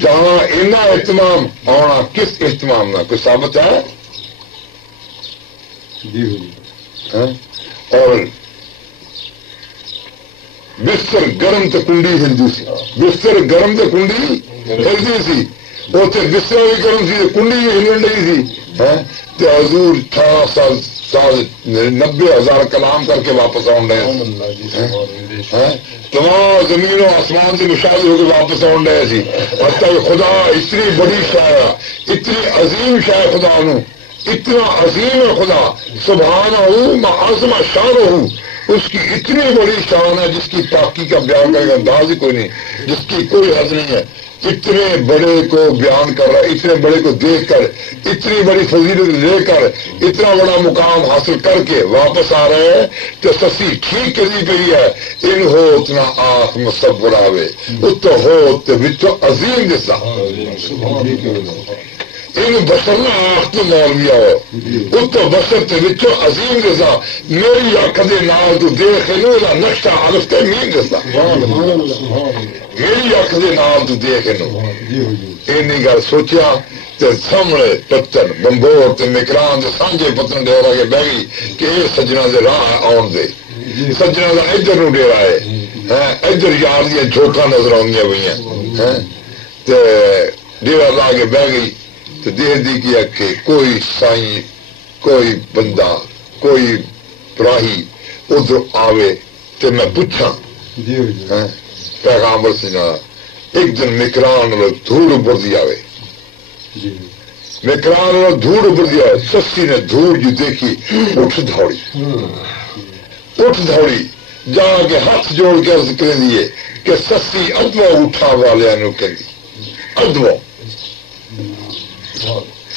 جہاں ان اہتمام آنا کس اہتمام میں کوئی ثابت ہے؟ اور بستر گرم تو کنڈی ہلدی سی، بستر گرم تو کنڈی ہلدی سی، اتنے بستر بھی گرم سی کنڈی بھی ہلن رہی تھی. حضور 90,000 کلام کر کے واپس آن رہے، تمام زمین و آسمان سے مشاہد ہو کے واپس آن رہے سی. حتیٰ خدا اتنی بڑی شاع، اتنی عظیم شاع خدا نو، اتنا عظیم ہے خدا سبحانہ ہوں معظم شان ہوں، اس کی اتنی بڑی شان ہے جس کی پاکی کا بیان کرنے کا انداز ہی کوئی نہیں، جس کی کوئی حد نہیں ہے. اتنے بڑے کو بیان کر رہا ہے، اتنے بڑے کو دیکھ کر، اتنی بڑی فضیلت لے کر، اتنا بڑا مقام حاصل کر کے واپس آ رہے ہیں تو سسی ٹھیک کری پی ہے. ان ہو اتنا آنکھ مصور آوے اتو ہو تو عظیم جیسا ان بشر نہ آنکھ تو مولوی آؤ اتو بشر تے وچو عظیم جیسا میری اکھ دے نال تو دیکھ نو دا نقشہ الف تے میم جیسا میری اکھ دے نال تو دیکھ نو. اینی گل سوچیا تے سامنے پتن بمبور تے مکران تے سانجے پتن ڈیرا کے بہ گئی کہ یہ سجنا دے راہ آن دے، سجنا دا ادھر نو ڈیرا ہے، ادھر یار دیا جھوٹاں نظر آنیاں ہوئی تے ڈیرا لا کے بہ گئی. تو دیکھ دی کیا کہ کوئی سائیں کوئی بندہ کوئی راہی ادھر آوے تو میں پوچھا پیغامبر سے نہ ایک دن مکران دھوڑ ابر دی آوے، مکران دھوڑ ابر دی آوے. سسی نے دھوڑ جو دیکھی اٹھ دوڑی جا کے ہاتھ جوڑ کے عرض کریں دیے کہ سسی ادو اٹھا والے نو کہ ادو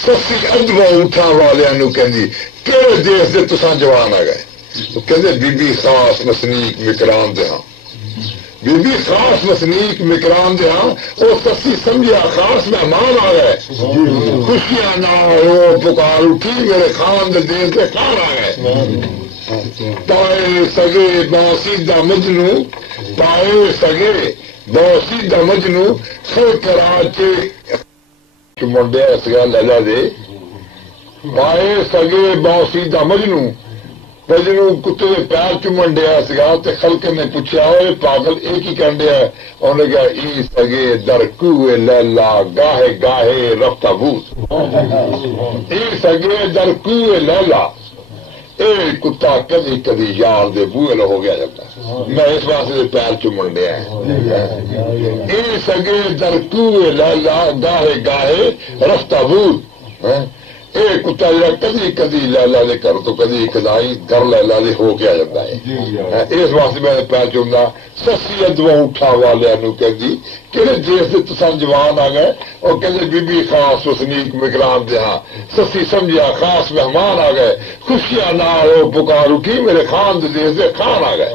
سسی ادو اٹھا والے نو کہ کہڑے دیش دے تساں جوان آ گئے؟ تو کہتے بی بی خاص مسنیک مکران دے ہاں، بی بی خاص مسنیک مکران دے ہاں. وہ سسی سمجھا خاص مہمان آ گئے، خوشیاں نہ ہو پکار اٹھی میرے خان دے دیش دے خان آ گئے. پائے سگے باسیدہ مجنو، پائے سگے باسیدہ مجنو خل کراچے منڈیا سگا لیلا دے. پائے سگے باسیدہ مجنو، مجنو کتے دے پیر چومن ڈیا سگا تے خلق نے پوچھا ہوئے پاگل ایک ہی کرن ڈیا، انہوں نے کہا ای سگے در کوئے لیلا گاہے گاہے رفتہ بوت، ای سگے در کوئے لیلا. اے کتا کدی کدی یار دے بوئے ہو گیا جاتا ہے، میں اس واسطے پیر چومن ڈیا ہے. اے سگے در کوئے لیلا گاہے گاہے رفتہ بوت، اے کتا جا کدی کدی لیلا دے کر تو کدی کدائی گھر لیلا دے ہو گیا جاتا ہے. اس واسطے میں پیر چومنا. سسی ادو اٹھا والے نو کہندی کہ جیس دے تسان جوان آ گئے اور کہندے بی بی خاص وسنیک مکران دے ہاں. سسی سمجھا خاص مہمان آ گئے، خوشیاں نال ہو پکار اٹھی میرے خان دے دیس دے خان آ گئے.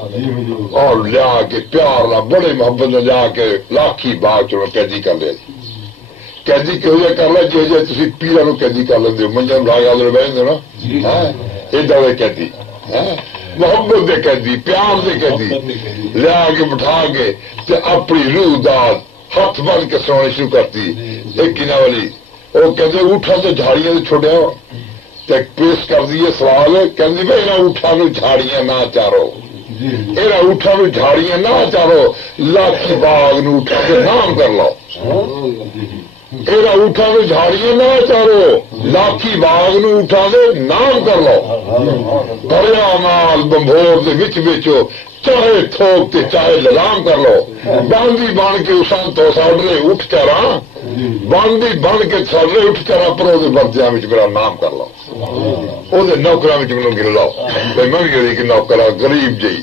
اور لیا کے پیار نہ بڑے محبت نہ جا کے لاکھی بات چلو قیدی کر لیا. قیدی کہو جا کر لیا جی جی تسی پیرا نو قیدی کر لیندے ہو منجن راگ آدھر بہن دے نا ایڈا دے قیدی محبت دے قیدی پیار دے قیدی لیا کے بٹھا کے تے اپنی روح داد ہاتھ بن کے سونے شروع کرتی. ایک کنا والی وہ کہتے اٹھا تو جھاڑیاں تو چھوڑے ہو تے پیش کر دیے سوال کہندی بھائی انہاں اٹھا نو جھاڑیاں نہ چارو، انہاں اٹھا نو جھاڑیاں نہ چارو، لاکھی باغ نو اٹھا کے نام کر لو. یہ اٹھا دے جھاڑیاں نہ چارو لاکھی باغ نو اٹھا دے نام کر لو دریا نال بمبور دے وچ وچو چاہے تھوک تے چاہے لگام کر لو باندھی بن کے اسان تو ساڈے اٹھ چارا باندھی بن کے ساڈے اٹھ چارا پر وہ بردیاں میرا نام کر لو وہ نوکراں مینوں گر لو بھائی میں بھی کہ نوکرا غریب جی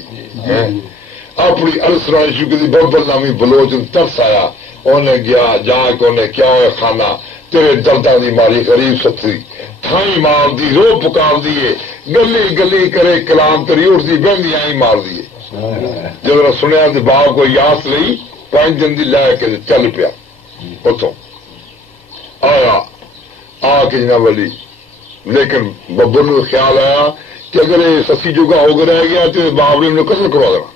اپنی السرا شروع کی ببل نامی بلوچ ترس آیا انہیں گیا جا کے انہیں کیا ہوئے کھانا تیرے درداں دی ماری غریب ستھی تھائی مار دی رو پکار دیے گلی گلی کرے کلام تری اٹھ دی بہندی آئی مار دیے جب سنیا تو باپ کو یاس لئی 5 دن دی لے کے چل پیا اتوں آیا آ کے جناب ولی لیکن ببر نو خیال آیا کہ اگر یہ سسی جگہ ہو رہ گیا تو باپ نے قتل کروا دینا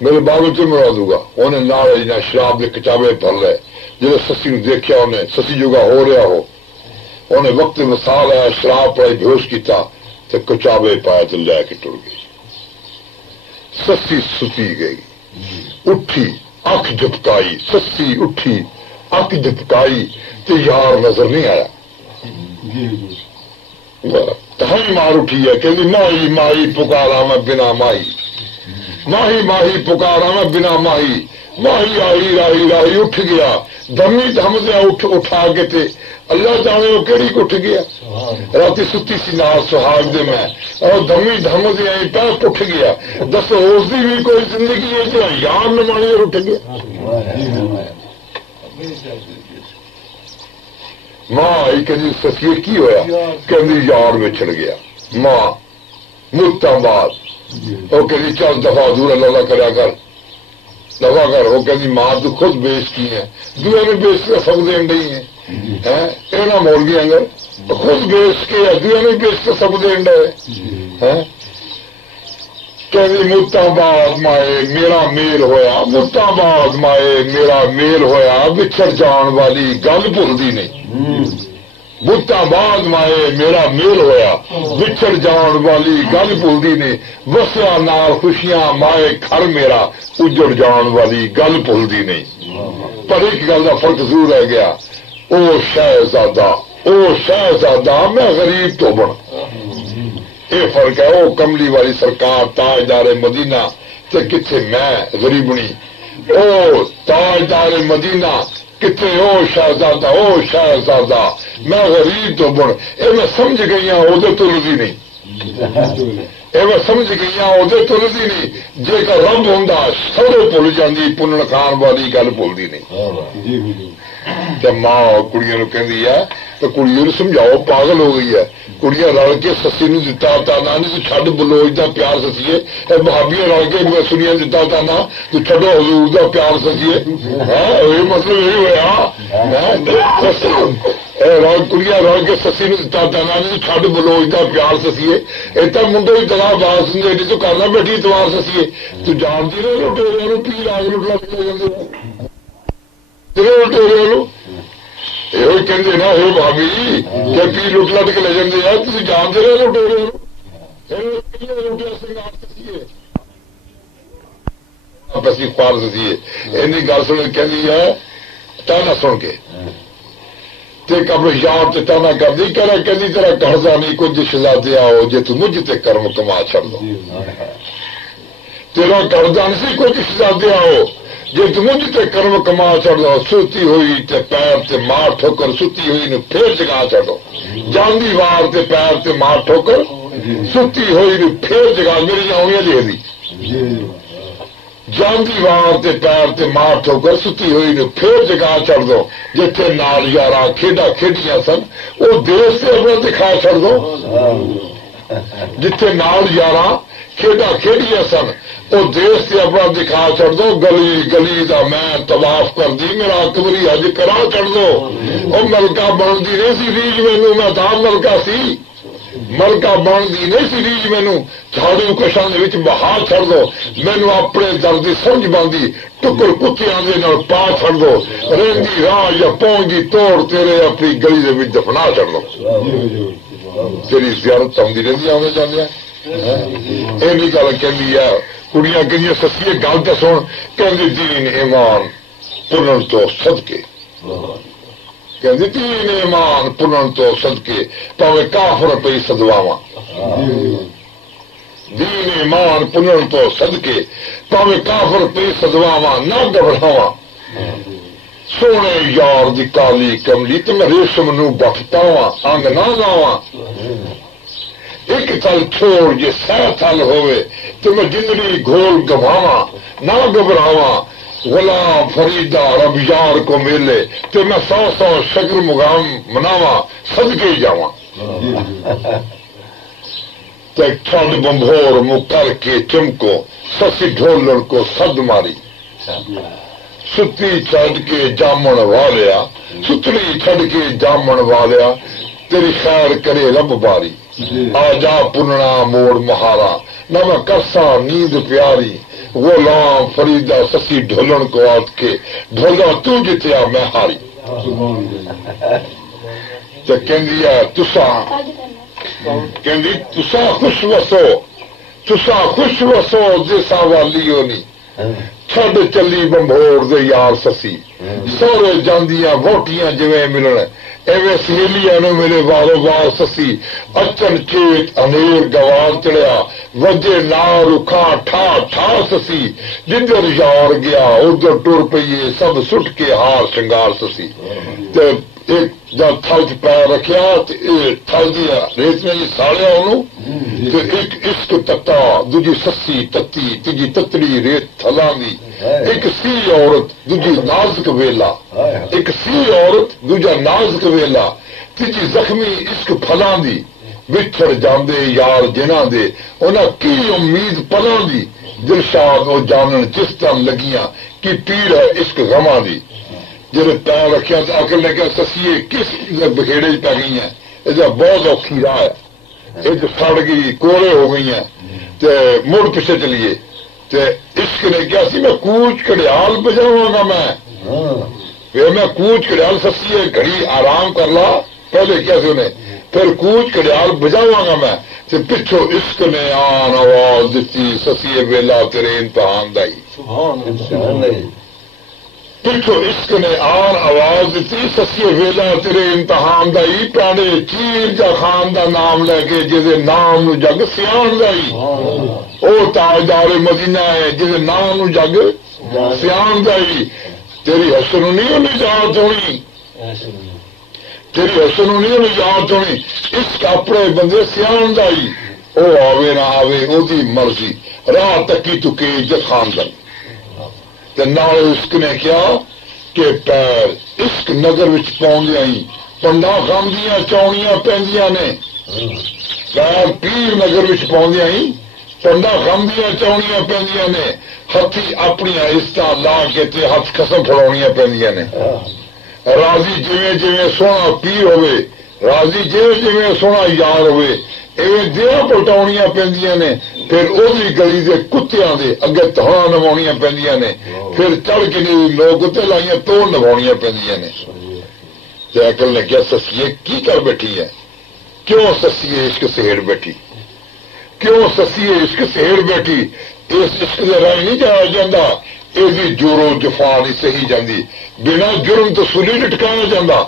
میرے باپ کو مرا دوں گا انہیں نہ شراب کے کچاوے بھر لے جب سسی نے دیکھا انہیں سسی جگہ ہو رہا ہو انہیں وقت مثال آیا شراب پڑائی بےہوش کیتا تو کچاوے پایا تو لے کے ٹر گئی سسی ستی گئی اٹھی اکھ جھپکائی سسی اٹھی اکھ جھپکائی تو یار نظر نہیں آیا تہائی مار اٹھی ہے کہ ماہی ماہی پکارا میں بنا ماہی ماہی ماہی پکارا میں بنا ماہی ماہی آئی راہی راہی اٹھ گیا دمی دم دیا اٹھا کے تے اللہ جانے وہ کیڑی اٹھ گیا رات ستی سی نال سہاگ دے میں اور دمی دم دیا پہ اٹھ گیا دس اس دی بھی کوئی زندگی ہے جو یار نمانی اٹھ گیا ماں آئی کہ سسیے کی ہویا کہ یار میں چڑھ گیا ماں مدتاں بعد وہ کہ 4 دفعہ دور اللہ کرا کر دفاع کر وہ کہ ماں تو خود بیچ کی ہے دنیا نے بیچ کے سب دین رہی ہیں نہ مولوی اگر خود بیچ کے دنیا نے بیچ کے سب دین رہے کہ مدتاں بعد مائے میرا میل ہویا مدتاں بعد مائے میرا میل ہویا بچھڑ جان والی گل بھولدی نہیں مدتاں بعد مائے میرا میل ہویا بچھڑ جان والی گل بھولدی نہیں وسیا نال خوشیاں مائے گھر میرا اجڑ جان والی گل بھولدی نہیں پر ایک گل کا فرق ضرور رہ گیا او شہزادہ میں غریب تو بن یہ فرق ہے وہ کملی والی سرکار تاجدار مدینہ تے کتنے میں غریبنی او تاجدار مدینہ کتنے او شہزادہ میں غریب تو بن اے میں سمجھ گئی ہوں وہ تو رضی نہیں اے میں سمجھ گئی ہوں وہ تو رضی نہیں جے کا رب ہوں سورے بھول جاندی پنن کھان والی گل بولدی نہیں جب ماں کڑیاں نو کہندی ہے تو کڑیاں نو سمجھاؤ پاگل ہو گئی ہے کڑیاں رل کے سسی نو دتا تانا تو چھڈ بلوچ دا پیار سسیے بھابیاں رل کے سنیاں دتا تانا تو چھڈو حضور دا پیار سسیے یہ مطلب یہ ہوا کڑیاں رل کے سسی نو دتا تانا تو چھڈ بلوچ دا پیار سسیے اتنا منڈے کی طرح باز سنجے تو کرنا بیٹھی اتوار سسیے تو جانتی رہے لٹیرے نو پی لاگ لٹ لگ لے جاندے یہ کہتے نا ہو بھابی کہ پی لٹ لٹ کے لے جاندے ہیں تھی جانتے رہے لٹیرے سنگار سسیے پیسی خوار سسیے اینی گل سن کہندی ہے تانا سن کے اپنے یار تے تانا کر دی کہندی تیرا گھردا نہیں کچھ شہزادے آؤ جے تو مجھ تے کرم کما چھڑ دو تیرا گھردا نہیں کچھ شہزادے آؤ جی تمج تے کرم کما چڑھو ستی ہوئی تے پیر تے مار ٹھوکر ستی ہوئی نو پھر جگا چڑھو جاندی وار تے پیر تے مار ٹھوکر ستی ہوئی نو پھر جگا میری آؤں لے دی جاندی وار تے پیر تے مار ٹھوکر ستی ہوئی نو پھر جگا چڑھ دو جتھے نال یارا کھیڈا کھیڈیاں سن وہ دیس سے اپنا دکھا چڑھ دو جتھے نال یارا کھیڈا کھیڈیاں سن وہ دیس سے اپنا دکھا چڑھ دو گلی گلی دا میں طواف کر دی میرا اکبری حج کرا چڑھ دو وہ ملکہ بن دی نہیں سی ریج مینو میں تھا ملکہ سی ملکہ بن دی نہیں سی ریج مینو جھاڑو کشان وچ بہا چڑھ دو مینو اپنے درد سمجھ باندھی ٹکر کتیاں دے نال پا چڑھ دو رہندی راہ یا پہنچی توڑ تیرے اپنی گلی دے وچ دفنا چڑھ دو تیری زیارت آدھی رہی آنے جانے یہ گل کہندی ہے کڑیاں کہ سسیے گل تو سن کہ دین ایمان پنن تو صدقے کہ دین ایمان پنن تو صدقے پاوے کافر پئی صدواواں دین ایمان پنن تو صدقے پاوے کافر پئی صدواواں نہ گھبراواں سونے یار دی کالی کملی تے میں ریشم نو بخٹاواں انگ نہ لاواں ایک تھل چھوڑ جے سہ تھل ہوئے تے میں جنری گھول گبھاواں نہ گھبراواں غلام فریدہ رب یار کو ملے تے میں 100 شکر مقام مناواں صدقے جاواں تے چھڑ بمبھور منہ کر کے چمکو سسی ڈھولن کو صد ماری ستی چھڑ کے جامن والیا ستری چھڑ کے جامن والیا تیری خیر کرے رب باری آجا پننا موڑ مہارا نہ میں کرساں نیند پیاری غلام فریدہ سسی ڈھولن کو آت کے ڈھولا تو جتیا میں ہاری تو کہندیا تسا خوش وسو جیسا والیو نی چھڈ چلی بمبھور دے یار سسی سورے جاندیاں ووٹیاں جویں ملن ایویں سہیلیاں نو ملے وارو وار سسی اچن چیت انیر گوار چڑیا وجے نار اکھا ٹھا ٹھا سسی جدھر یار گیا ادھر ٹر پیے سب سٹ کے ہار شنگار سسی تے ایک جب تھل چ پیر رکھیا تھل دیا ریت میں ساڑیا انہوں ایک عشق تتا دوجی سسی تتی تیجی تتڑی ریت تھلاں دی ایک سی عورت دوجی نازک ویلا ایک سی عورت دوجا نازک ویلا تیجی زخمی عشق پھلاں دی وچھڑ جاندے یار جناں دے انہاں کی امید پلاں دی دلشاد او جانن جس طرح لگیاں کی پیڑ ہے عشق غماں دی جب پیر رکھیا تو عقل نے کہا سسیے کس بکھیڑے پہ گئی ہیں یہ بہت اوکھی راہ ہے یہ سڑ گئی کوڑے ہو گئی ہیں تے مڑ پیچھے چلیے تے عشق نے کیا سی میں کوچ کڑیال بجاؤں گا میں کوچ کڑیال سسیے گھڑی آرام کر لا پہلے کیا سی انہیں پھر کوچ کڑیال بجاؤں گا میں تے پچھو عشق نے آن آواز دیتی سسیے ویلا تیرے امتحان دائی پچھو عشق نے آن آواز دیتی سسی ویلا تیرے امتحان دائی پرانے چیر جا خان دا نام لے کے جسے نام نو جگ سیان دائی او تاجدار مدینہ ہے جسے نام نو جگ سیان دائی تیری حسن نہیں نجات ہونی تیری حسن نہیں نجات ہونی عشق اپنے بندے سیان دائی او آوے نہ آوے او دی مرضی راہ تکی تو کے جگ خاندن نال عشق نے کیا کہ پیر عشق نگر وچ پاؤندیاں ہی پنڈا خاندیاں چاؤنیاں پیندیاں نے پیر پیر نگر وچ پاؤندیاں ہی پنڈا خاندیاں چاؤنیاں پیندیاں نے ہتھی اپنی عزتاں لا کے تے ہاتھ قسم پھڑاونیاں پیندیاں نے راضی جویں جویں سونا پیر ہوئے راضی جویں جویں سونا یار ہوئے ایویں دیا پلٹاؤنیاں پیندیاں نے پھر اوہی گلی دے کتیاں دے اگے تہاں نواؤنیاں پیندیاں نے پھر چڑھ کے لوگ تے لائیاں توڑ نواؤنیاں پیندیاں نے تے عقل نے کیا سسیے کی کر بیٹھی ہے کیوں سسیے عشق سہیڑ بیٹھی کیوں سسیے عشق سہیڑ بیٹھی اس عشق دے راہ نہیں جایا جاندا ایسی جورو جفا نہیں سہی جاندی بنا جرم تو سولی لٹکایا جاندا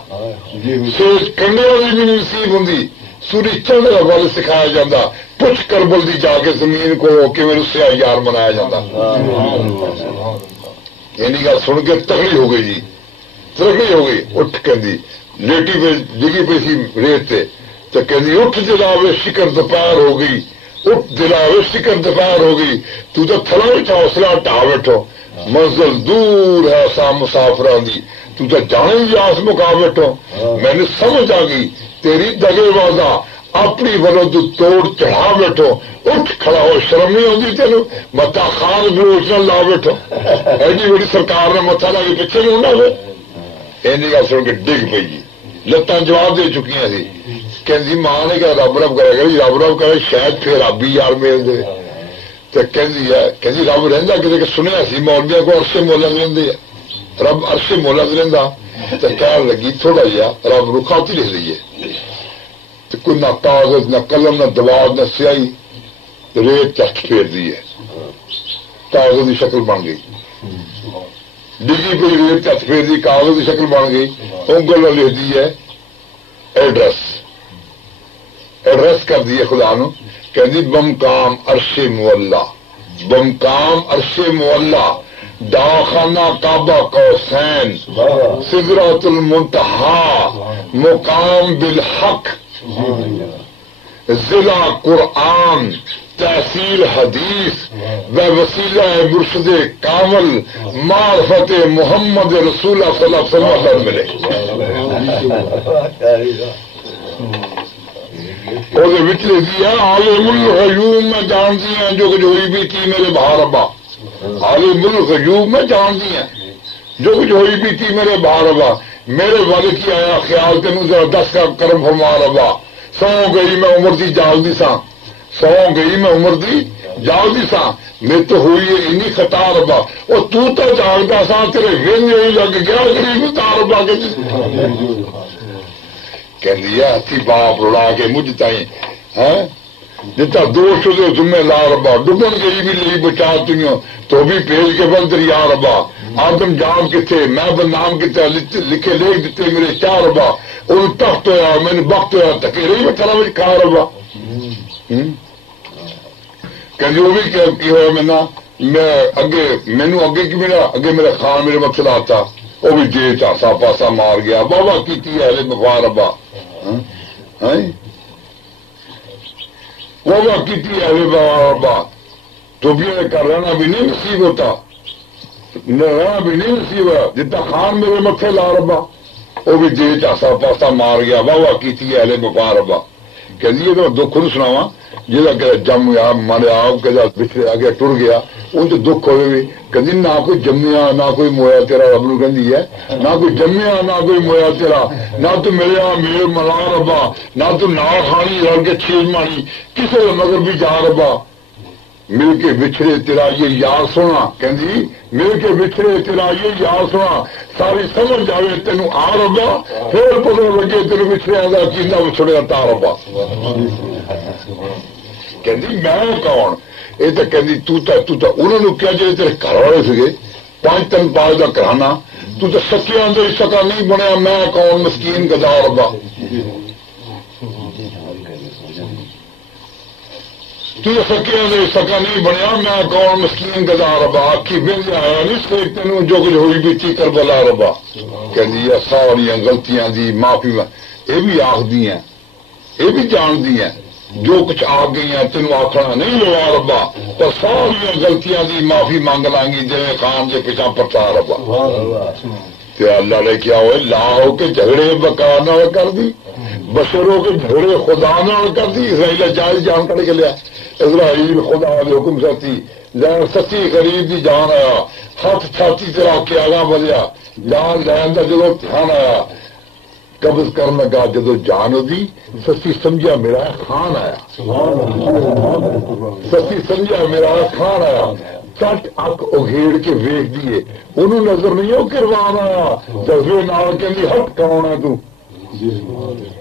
سوچ کرنے والی بھی نصیب ہوندی سوری چڑھنے کا بل سکھایا جاتا پچھ کربل دی جا کے زمین کو کہ میرے سے یار منایا جاتا یعنی گل سن کے تکڑی ہو گئی جی ترقی ہو گئی اٹھ کہندی لیٹی پہ ڈگی پہ سی ریت تے تو کہندی اٹھ دلاوے شکر دوپہر ہو گئی اٹھ دلاوے شکر دوپہر ہو گئی تو تھلا بیٹھا حوصلہ ٹا بیٹھو منزل دور ہے سا مسافران دی تو جانے بھی آس مکا بیٹھو میں نے سمجھ آ گئی تیری دگے بازا اپنی ولو تو توڑ چڑھا بیٹھو اٹھ کھڑا ہو شرم نہیں ہوتی تینو متا خان بلوچ نہ لا بیٹھو ایڈی بڑی سرکار نے متھا لا کے پیچھے نہیں ہونا اینی گل سن کے ڈگ پئی جی لتاں جواب دے چکیاں سی کہندی ماں نے کہا رب رب کرے گا رب رب کرے شاید پھر رب ہی یار میل دے تے کہندی رب رہندا کتے کہ سنیا سی مولویاں کو عرش مولا لیندے رب عرش مولا رہندا تے کہن لگی تھوڑا جہا رب رکھاتی لکھ دیے کوئی نہ کاغذ نہ قلم نہ دواد نہ سیاہی ریت چٹ پھیر دی ہے کاغذ کی شکل بن گئی ڈگی پہ ریت ہاتھ پھیر دی کاغذ کی شکل بن گئی انگل لکھ دی ہے ایڈریس کر دی ہے خدا نو کہ بمقام عرش مولا بمقام عرش مولا داخانہ کعبہ قوسین سدرۃ المنتہا مقام بالحق ضلع قرآن تحصیل حدیث و وسیلہ مرشد کامل معرفت محمد رسول اللہ صلی اللہ علیہ وسلم ملے عالم الغیوب میں جانتی ہیں جو کچھ ہوئی بھی تھی میرے بھا ربا عالم الغیوب میں جانتی ہیں جو کچھ ہوئی بھی تھی میرے بھا ربا میرے والد کی آیا خیال تینوں ذرا 10 کا کرم فرما ربا سو گئی میں عمر دی جال دی ساں سو گئی میں عمر دی جال دی ساں میں تو ہوئی ہے انی خطا ربا اور تو جاگتا سا تیرے وین یہی لگ گیا غریب تا ربا کے کہ لیا تھی باپ رڑا کے مجھ تائیں جتا دوست دے تمہیں لا ربا ڈبن گئی بھی لی بچا تیوں تو بھی پیج کے بند دریا ربا آدم جام کتنے میں بدنام کتنے لکھے لکھ دیتے میرے چار ربا ان تخت ہوا میں نے وقت ہوا تکے رہی میں تھلا کھا ربا کہ وہ بھی کی ہوا میں اگے مینو اگے کی میرا اگے میرا خان میرے مقصد آتا وہ بھی جی چاسا پاسا مار گیا بابا کی اہل بخوا ربا بابا کی اہل بابا تو بھی کر رہنا بھی نہیں نصیب ہوتا رہنا بھی نہیں نصیب ہے جتنا خان میرے مکھے لا ربا وہ بھی جی چاسا پاسا مار گیا بابا کی اہل بخوا ربا کہ تو دکھ نہیں سناوا جہاں کہ جم گیا مریا پچھلے آگے ٹر گیا ان تو دکھ ہوئے بھی کدی نہ کوئی جمیا نہ کوئی مویا تیرا رب نو کہندی ہے نہ کوئی جمیا نہ کوئی مویا تیرا نہ تو ملیا میرے ملا ربا نہ تو نہ خانی رل کے چھیل ماری کسی مگر بھی جا ربا مل کے بچھڑے تیرا یہ یار سونا کہندی مل کے بچھڑے تیرا یہ یار سونا ساری سمجھ جائے تینوں آ ربا پھر پتہ لگے تینوں بچھڑے کا کینا بچھڑے تا ربا کہندی میں کون یہ تو کہندی تو انہوں نے کیا جی تیرے گھر والے سکے 5 تن پال کا کرانا تو سکیاں دے سکا نہیں بنیا میں کون مسکین گدا ربا تو سکیاں دے سکا نہیں بنیا میں کون مسکین گدا ربا آخی بل آیا نہیں سکے تینوں جو کچھ ہوئی بھی چی کر بلا ربا کہندی ساری غلطیاں دی معافی یہ بھی آخدی ہیں یہ بھی جاندی ہیں جو کچھ آ گئی ہیں تینوں آخنا نہیں لوا ربا پر ساری غلطیاں دی معافی مانگ لیں گی جی خان کے پیچھا پرچا ربا اللہ نے کیا ہوئے لا ہو کے جھگڑے بکا نہ کر دی بشروں کے جھگڑے خدا نہ کر دی اسرائیل جائز جان کر کے لیا اسرائیل خدا دے حکم سچی لین سچی غریب دی جان آیا ہاتھ چھاتی تیرا کے آگاہ بلیا جان لین کا جدو دھیان آیا قبض کرنے کا جدو جان دی سچی سمجھا میرا خان آیا سچی سمجھا میرا خان آیا چٹ اک اگھیڑ کے ویک دیے انہوں نظر نہیں ہو کروان آیا جذبے نال کہندی ہٹ کون ہے تو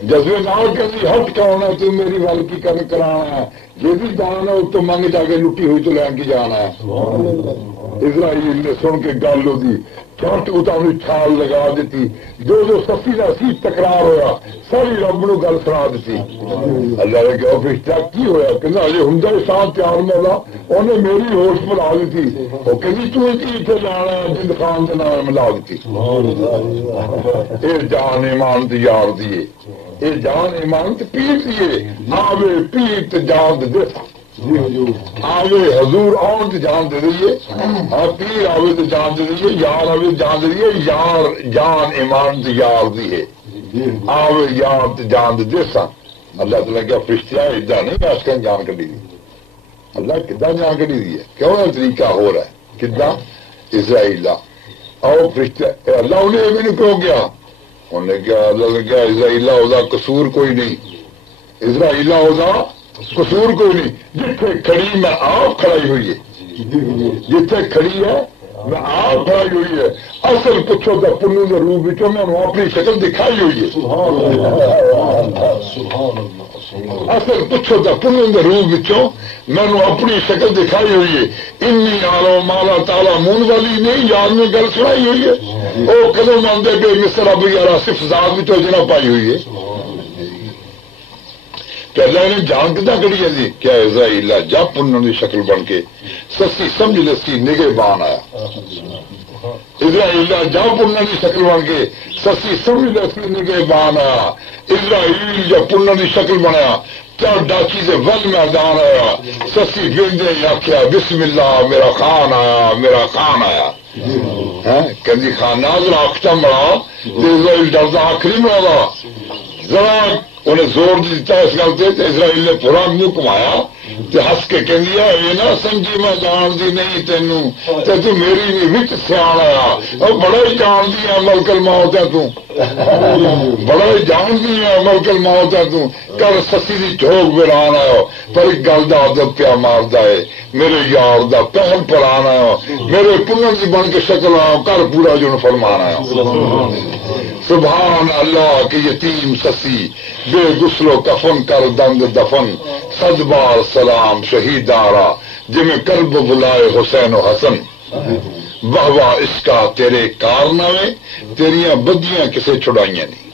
جذبے نال کہندی ہٹ کون ہے تو میری ول کی کر کرانا ہے یہ بھی جان ہے تو منگ جا کے لٹی ہوئی تو لین کی جانا ہے اسرائیل نے سن کے گل ہوتی چٹ اتنی چھال لگا دیتی جو سفی کا سی تکرار ہویا ساری رب نو گل سنا دیتی اللہ نے کہا فرشتہ کی ہویا کہ ہجے ہوں ساتھ تیار مولا انہیں میری ہوش ملا دیتی وہ کہنی تو اتنے لانا ہے جند خان کے نام ملا دیتی یہ جان ایمان یار دیے یہ جان ایمان پیر دیے آوے پیر جان دے آوے حضور آن تو جان دے دیے پیر آوے تو جان دے دیے یار آوے جان دے دیے یار جان ایمان تو یار دیے آوے یار تو جان دے دے سا اللہ تعالیٰ کیا فرشتہ ادھا نہیں آج کہیں جان کر دی اللہ کدھا جان کر دی ہے کیوں نہ طریقہ ہو رہا ہے کدھا اسرائیل آؤ فرشتہ اللہ انہیں بھی نہیں کہو گیا انہوں نے کیا اللہ نے کیا اسرائیل ہوگا قصور کوئی نہیں اسرائیل ہوگا قصور کوئی نہیں جتنے کھڑی میں آپ کھڑائی ہوئی ہے جتنے کھڑی ہے میں آپ کھڑائی ہوئی ہے اصل پوچھو تو پنو کے روپ میں میں نے اپنی شکل دکھائی ہوئی ہے اصل پوچھو تو پنو کے روپ میں نے اپنی شکل دکھائی ہوئی ہے انی آلو مالا تالا مون والی نہیں یاد میں گل سنائی ہوئی ہے وہ کدو مانتے بے مصر اب یار صرف ذات بھی تو جنا پائی ہوئی ہے پہلے انہیں جان کتنا کری ہے جی کیا اسرائیل جب پنن کی شکل بن کے سسی سمجھ لسی نگے بان آیا اسرائیل جب پنن کی شکل بن کے سسی سمجھ لسی نگے بان آیا اسرائیل جب پنن کی شکل بنایا چار ڈاچی سے ون میدان آیا سسی بندے آخیا بسم اللہ میرا خان آیا میرا خان آیا کدی خان ناظر آختا مرا اسرائیل ڈردا آخری مرا ذرا انہیں زور دیتا اس گل سے اسرائیل نے پورا منہ کمایا ہس کے کہ نہ سمجھی میں جانتی نہیں تینوں تو میری بھی وچ سیاح آیا اور بڑا ہی جانتی ہے ملکل موت ہے تو بڑا ہی جانتی ہے ملکل موت ہے تو کل سسی کی جھوک بران آیا پر ایک گل کا عادت پیا مارتا ہے میرے یار دا پہن پر آنا ہے میرے پنن کی بن کے شکل آیا کر پورا جو فرمان آیا سبحان اللہ کی یتیم سسی بے غسل و کفن کر دند دفن صد بار سلام شہید آرا جمیں قلب بلائے حسین و حسن واہ واہ اس کا تیرے کارنامے تیریاں بدیاں کسے چھڑائیاں نہیں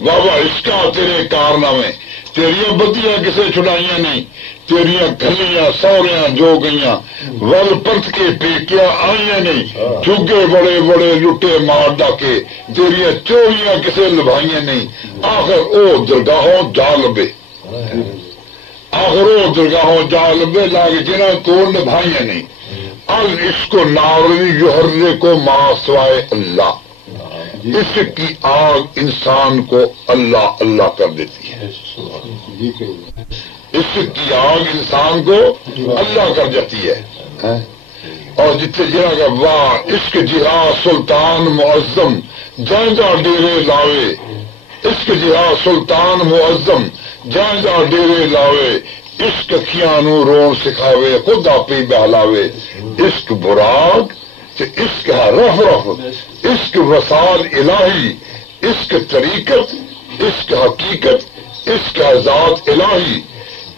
واہ واہ اس کا تیرے کارنامے تیریاں بدیاں کسے چھڑائیاں نہیں تیریاں گھلیاں سوریاں جو گئیاں ول پنت کے پیکیا آئیاں نہیں چگے بڑے بڑے لٹے مار ڈاکے تیریاں چوریاں کسے لبھائیاں نہیں آخر او درگاہوں جا لبے آخر او درگاہوں جا لبے لاگے جنہ کو نبھائیاں نہیں العشق و ناروی یحرے کو ما سوائے اللہ اس کی آگ انسان کو اللہ اللہ کر دیتی ہے اس کی آگ انسان کو اللہ کر جاتی ہے اور جتنے جنا کا واہ عشق جہاد سلطان معظم جائزہ ڈیرے لاوے عشق جہاد سلطان معظم جائزہ ڈیرے لاوے عشق کھیانو رون سکھاوے خود آپی بہلاوے عشق براغ عشق رف رف عشق وصال الہی عشق طریقت عشق حقیقت عشق ذات الہی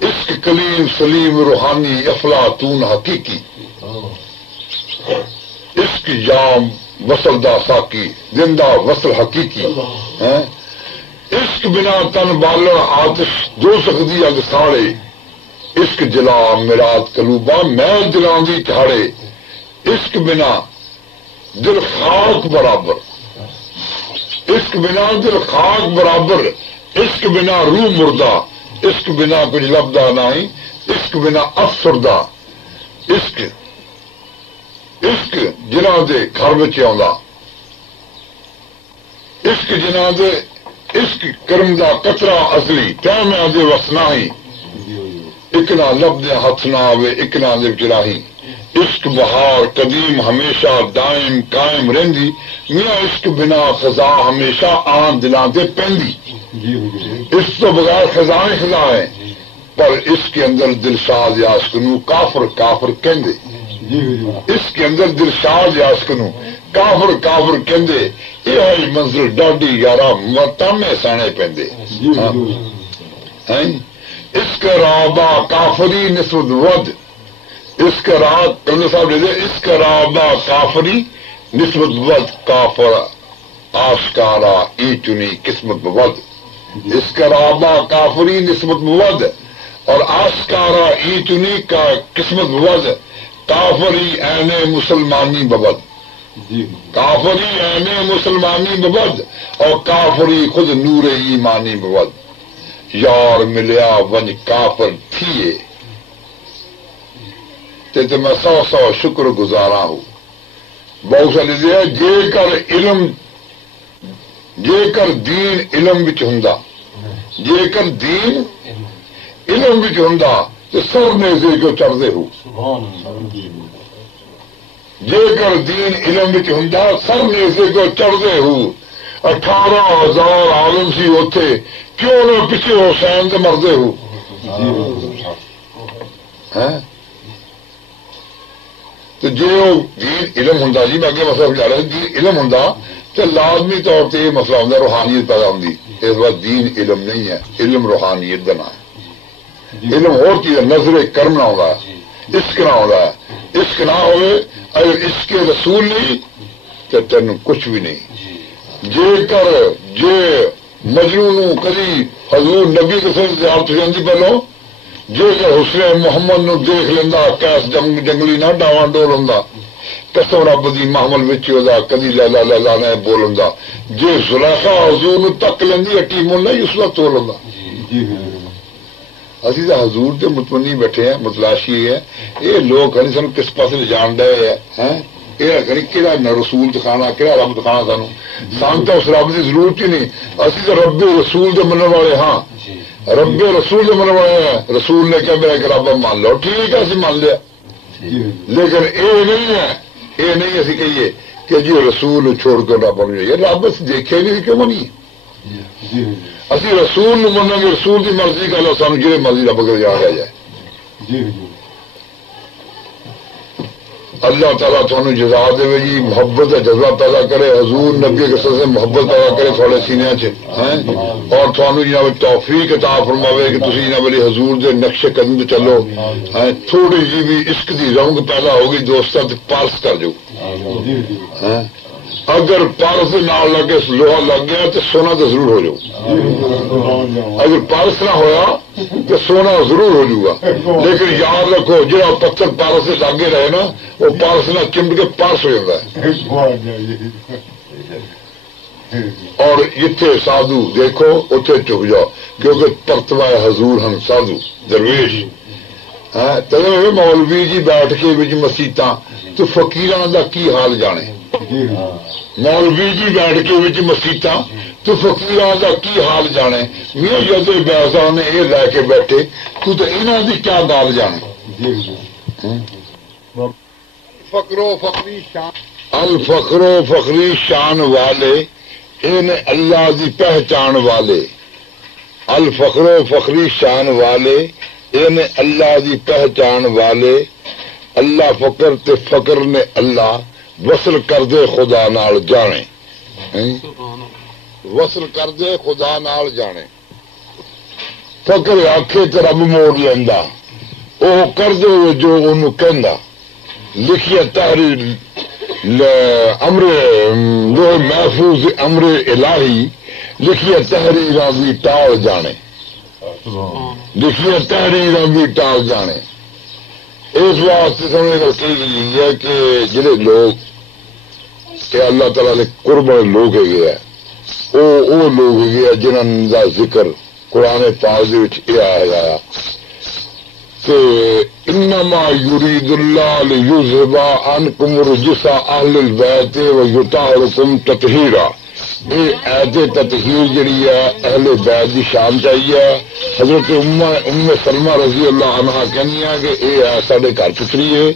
عشق کلیم سلیم روحانی افلاطون حقیقی عشق جام وصل دا ساکی زندہ وصل حقیقی عشق بنا تن بالن آتش دو سخدی اگ ساڑے عشق جلا مراد قلوبہ میل دلان دی چاڑے عشق بنا دل خاک برابر عشق بنا دل خاک برابر عشق بنا روح مردہ عشق بنا کچھ لبدہ نہیں عشق بنا افسردہ عشق عشق جنہ دے گھر بچ آਉਂਦਾ عشق جنہ دے عشق کرم دا قطرہ اصلی ٹائم آدھے وسنا ہی ایک نہ لبدے ہاتھ نہ آوے ایک نہ دے چراہی عشق بہار قدیم ہمیشہ دائم قائم رہندی میاں عشق بنا خزاں ہمیشہ آن دلان دے پہندی اس تو بغیر خزائیں خزاں ہیں پر اس کے اندر دلشاد یاسکنو کافر کافر کہندے اس کے اندر دلشاد یاسکنو کافر کافر کہندے یہ ہے منزل ڈاڈی یارا متامے سانے پہندے اس کا رابع کافری نسبت ود اس کا رات کلندر صاحب لے دے اس کا رابع کافری نسبت ود کافر آشکارا ای چنی قسمت ود اس کا رابع کافری نسبت ود اور آشکارا ای چنی کا قسمت ود کافری عین مسلمانی ببد کافری عین مسلمانی ببد اور کافری خود نور ایمانی ببد یار ملیا ونج کافر تھیے تے میں 100 شکر گزارا ہوں بہت ساری دیا جے کر دین علم وچ ہوندا جے کر دین علم وچ ہوندا تے سر نیزے کو چڑھدے ہو جے کر دین علم وچ ہوندا سر نیزے کو چڑھدے ہو 18,000 عالم سی اوتھے کیوں نہ پیچھے حسین تے مردے ہو تو جی وہ دین علم ہوں جی میں اگے مسئلہ سمجھا رہا دین علم ہوں تو لازمی طور پہ یہ مسئلہ ہوں روحانیت پیدا ہوتی اس وقت دین علم نہیں ہے علم روحانیت کا نام ہے علم اور چیز ہے نظر کرم نہ ہوگا عشق نہ ہوگا عشق نہ ہوئے اگر عشق رسول نہیں تو تین کچھ بھی نہیں جے کر جے مجنون کدی حضور نبی قسم زیارت جاندی پہلو جے کر حسین محمد نو دیکھ لینا کیس جنگلی نہ ڈاواں ڈول ہوں قسم رب دی محمل وچ ہودا کدی لالا لالا نہ بولندا جے زلیخا حضور نو تک لیندی اٹی مول نہیں اس وقت بولندا اسی تو حضور کے مطمئنی بیٹھے ہیں متلاشی ہے یہ لوگ کہیں سن کس پاس جان رہے ہیں یہ کہڑا رسول دکھانا کہڑا رب دکھانا سانو سان تو اس رب کی ضرورت ہی نہیں اسی تو رب رسول کے منع والے ہاں رب رسول کے منع والے ہیں رسول نے کہا میرا کہ رب مان لو ٹھیک ہے اسی مان لیا لیکن یہ نہیں ہے یہ نہیں اسی کہیے کہ جی رسول چھوڑ کر رب یہ رب دیکھے نہیں کیوں منی اسی رسول منیں گے رسول کی مرضی کا سانو جی مرضی رب کر جا جائے اللہ تعالیٰ تھانو جزا دے جی محبت کا جذبہ پیدا کرے حضور نبی کے سر سے محبت پیدا کرے تھوڑے سینے اور تھانو جناب توفیق عطا فرماوے کہ تسی جناب علی حضور دے نقش قدم تے چلو تھوڑی جی بھی عشق دی رنگ پیدا ہوگی دوستاں تے پارس کر جو اگر پارس نہ لگے لوہا لگ گیا تو سونا تو ضرور ہو جاؤ اگر پارس نہ ہویا تو سونا ضرور ہو جائے گا لیکن یاد رکھو جہاں پتھر پارس سے لاگے رہے نا وہ پارس نہ چمٹ کے پارس ہو جاتا ہے اور اتنے سادھو دیکھو اتنے چک جاؤ کیونکہ ترتبہ حضور ہم سادھو درویش مولوی جی بیٹھ کے مسیطاں تو فقیراں دا کی حال جانے مولوی جی بیٹھ کے مسیطاں تو فقیراں دا کی حال جانے میاں جد بیسا نے یہ لے کے بیٹھے تو انہاں دی کیا گال جانے الفقر و فقری شان والے ان اللہ دی پہچان والے الفقر و فقری شان والے ان اللہ دی پہچان والے اللہ فقر تے فقر نے اللہ وصل کر دے خدا نال جانے وصل کر دے خدا نال جانے فقر آکھے تے رب موڑ لیندا او کر دے جو انہوں کہندا لکھیا تحریر امر لوح محفوظ امر الہی لکھیا تحریراں بھی ٹال جانے لکھیا تحریراں بھی ٹال جانے اس واسطے سمجھ کر کہ جڑے لوگ کہ اللہ تعالیٰ نے قرب لوگ ہے وہ لوگ ہے جنہوں کا ذکر قرآن پاک یہ آیا کہ انما یرید اللہ لیذھب عنکم الرجس اہل البیت ویطہرکم تطہیرا یہ ایت تطہیر جڑی ہے اہل بیت کی شان چاہیے حضرت ام سلمہ رضی اللہ عنہا کہنی ہے کہ یہ ہے سارے گھر پتری ہے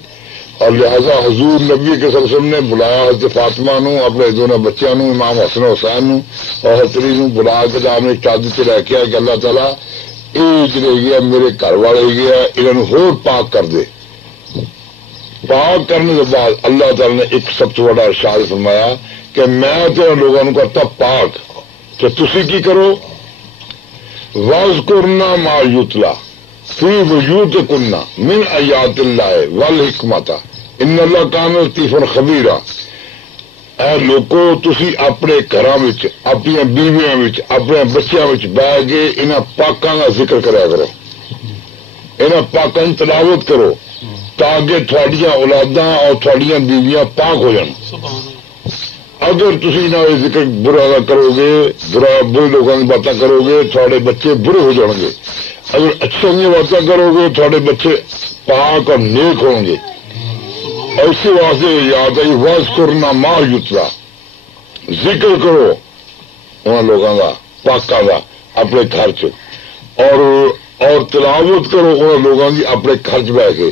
اور لہذا حضور نبی کے صلی اللہ علیہ وسلم نے بلایا حضرت فاطمہ نو اپنے دونوں بچوں نو امام حسن حسین نو اور حضری نو بلا کے آپ نے چادر سے رہ کے کہ اللہ تعالیٰ یہ جڑے گیا میرے گھر والے گیا انہوں ہور پاک کر دے پاک کرنے کے بعد اللہ تعالیٰ نے ایک سب سے بڑا ارشاد فرمایا کہ میں تو لوگوں کرتا پاک تو تسی کی کرو واذکرنا ما یتلا فی بیوتکنا من آیات اللہ والحکمت ان اللہ کان لطیفا خبیرا اے لوگو تسی اپنے گھراں وچ اپنی بیویاں وچ اپنے بچیاں وچ بیٹھ کے انہاں پاکاں دا ذکر کریا کرو انہاں پاکاں دی تلاوت کرو تاکہ تھوڑیاں اولاداں اور تھوڑیاں بیویاں پاک ہو جان اگر تسی نہ ذکر برا کرو گے برے لوگوں کی باتیں کرو گے تھوڑے بچے برے ہو جان گے اگر اچھے باتیں کرو گے تھوڑے بچے پاک اور نیک ہوں گے ایسے واسطے یاد آئی واذکرنا ما یتلا ذکر کرو ان لوگوں کا پاکاں کا اپنے گھر چ اور تلاوت کرو ان لوگوں کی اپنے گھر چ بہ کے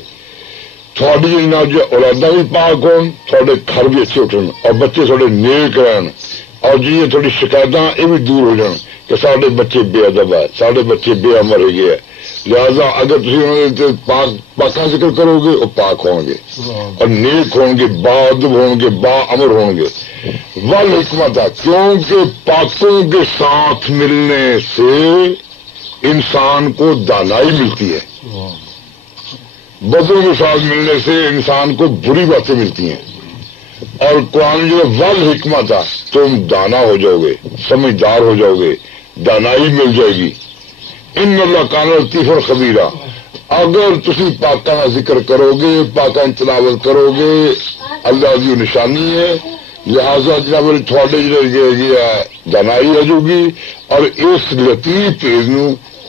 تھوڑی جو اولاداں بھی پاک ہون تھوڑے گھر بھی اچھے اٹھن اور بچے تھوڑے نیک رہن اور جی تھوڑی شکایتاں یہ بھی دور ہو جان کہ سارے بچے بے ادب ہے سارے بچے بے عمل ہو گئے لہذا اگر تھی پاکاں ذکر کرو گے وہ پاک ہوں گے اور نیک ہوں گے، باادب ہوں گے، با امر ہوں گے۔ والحکمت، کیونکہ پاکوں کے ساتھ ملنے سے انسان کو دانائی ملتی ہے، بدوں کے ساتھ ملنے سے انسان کو بری باتیں ملتی ہیں۔ اور قرآن جو والحکمت، تم دانا ہو جاؤ گے، سمجھدار ہو جاؤ گے، دانائی مل جائے گی۔ ان اللہ کان لطیف خبیرہ، اگر تسی پاکاں کا ذکر کرو گے، پاکاں تلاوت کرو گے، اللہ کی نشانی ہے، لہذا جناب تھوڑے دانائی ہو جائے گی۔ اور اس لطیف چیز نو،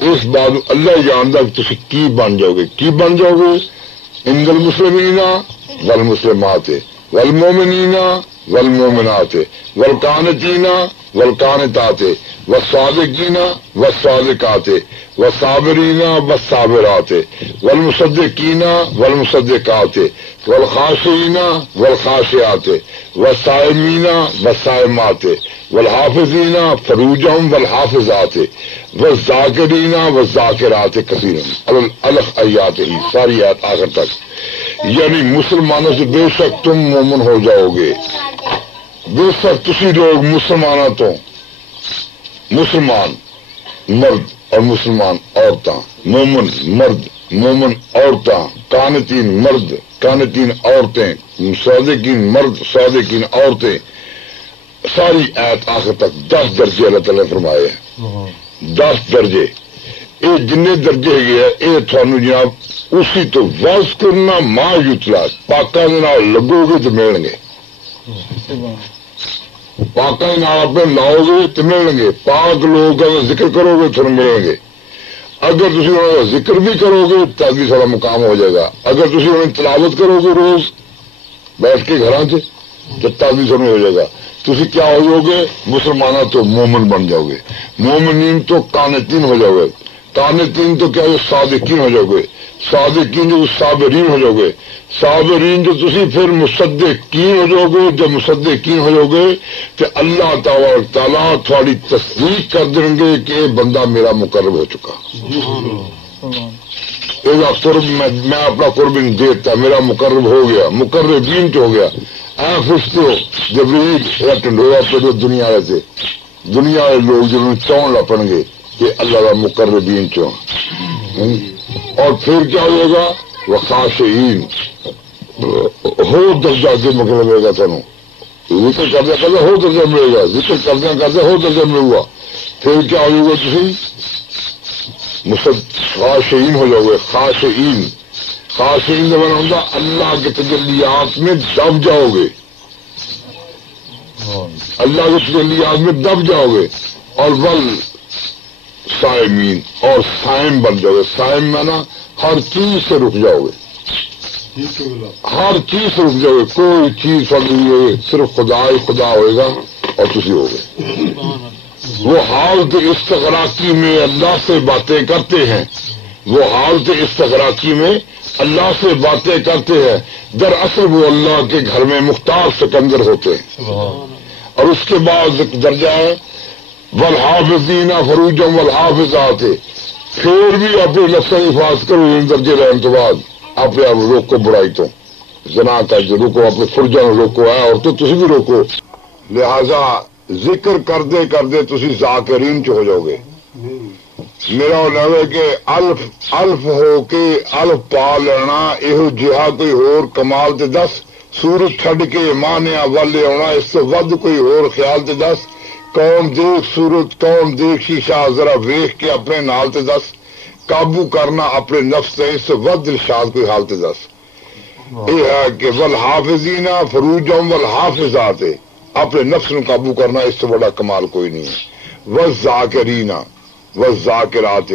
اس بات اللہ جاندا کہ تسی کی بن جاؤ گے، کی بن جاؤ گے۔ ان المسلمین والمسلمات والمومنین والمومنات والقانتین والقانتات والصادقین والصادقات والصابرین والصابرات والمصدقین والمصدقات والخاشعین والخاشعات والصائمین والصائمات والحافظین فروجهم والحافظات والذاکرین والذاکرات کثیرا الخ آیات ہی، ساری آیات آخر تک۔ یعنی مسلمانوں سے بے شک تم مومن ہو جاؤ گے، بے شک تسی لوگ مسلمانوں تو مسلمان مرد اور مسلمان عورتاں، مومن مرد مومن عورتاں، قانتین مرد قانتین عورتیں، صادقین مرد صادقین عورتیں، ساری آیت آخر تک 10 درجے اللہ تعالیٰ نے فرمائے ہیں، 10 درجے۔ یہ جن درجے گئے یہ تھانو جناب اسی تو واز کرنا ماں یتلا، پاکاں دے نال لگو گے تو ملن گے، پاکاں دے نال اپنے لاؤ گے تو ملن گے، پاک لوگوں کا ذکر کرو گے تو ملن گے۔ اگر تسی انہوں کا ذکر بھی کرو گے تب بھی سارا مقام ہو جائے گا، اگر تسی انہیں تلاوت کرو گے روز بیٹھ کے گھراں سے تو تب بھی سمجھ ہو جائے گا۔ تسی کیا ہو جاؤ گے؟ مسلمانہ تو مومن بن جاؤ گے، مومنین تو قانتین ہو جاؤ گے، قانتین تو کیا صادقین ہو جاؤ گے، صادقین جو صابرین ہو جاؤ گے، صابرین جو تسی پھر مصدقین ہو جاؤ گے۔ جب مصدقین ہو جاؤ گے تو اللہ تعالیٰ تھوڑی تصدیق کر دیں گے کہ یہ بندہ میرا مقرب ہو چکا، قرب میں اپنا قرب نہیں دیتا، میرا مقرب ہو گیا، مقربین تو ہو گیا۔ اے فرشتو جبریل ٹنڈویا پہ دنیا سے، دنیا والے لوگ جنہوں چون لپن گے کہ اللہ کا مقربین چون۔ اور پھر کیا ہوئے گا؟ وخاشعین، ہو درجہ کے مقرب ملے گا، تھانوں ذکر کردہ کردہ ہو درجہ ملے گا، ذکر کردہ کردہ ہو درجہ ملے گا۔ پھر کیا ہوگا؟ تھی خاشعین ہو جاؤ گے، خاشعین، خاشعین جب ہوگا اللہ کے تجلیات میں دب جاؤ گے، اللہ کے تجلیات میں دب جاؤ گے۔ اور ول صائمین، اور صائم بن جاؤ گے، صائم میں نا ہر چیز سے رک جاؤ گے، ہر چیز سے رک جاؤ گے، کوئی چیز فرض نہیں ہوگی، صرف خدا ہی خدا ہوئے گا اور تسی ہو گئے۔ وہ حالت استغراقی میں اللہ سے باتیں کرتے ہیں، وہ حالت استغراقی میں اللہ سے باتیں کرتے ہیں، دراصل وہ اللہ کے گھر میں مختار سکندر ہوتے ہیں۔ اور اس کے بعد درجہ ہے والحافظین فروجهم والحافظات، پھر بھی اپنے نفس کی حفاظت کرو ان درجے رہنے کے بعد اپنے آپ روکو برائی تو، زنا کا جو روکو، اپنے فرجوں روکو ہے، اور تو تسی بھی روکو۔ لہذا ذکر کردے کردے تسی ذاکرین چ ہو جاؤ گے۔ میرا نام ہے کہ الف ہو کے الف پا لینا، یہ جہا کوئی ہور کمال تے دس، سورج چھڈ کے مانیا والے آنا، اس سے ود کوئی ہور خیال تے دس، کون دیکھ سورج کون دیکھ شیشہ، ذرا ویخ کے اپنے نال تے دس، قابو کرنا اپنے نفس تے، اس سے ود ارشاد کوئی حال تے دس۔ یہ ہے کہ والحافظین فروجهم والحافظات، اپنے نفس نو قابو کرنا اس سے بڑا کمال کوئی نہیں ہے۔ والذاکرین والذاکرات،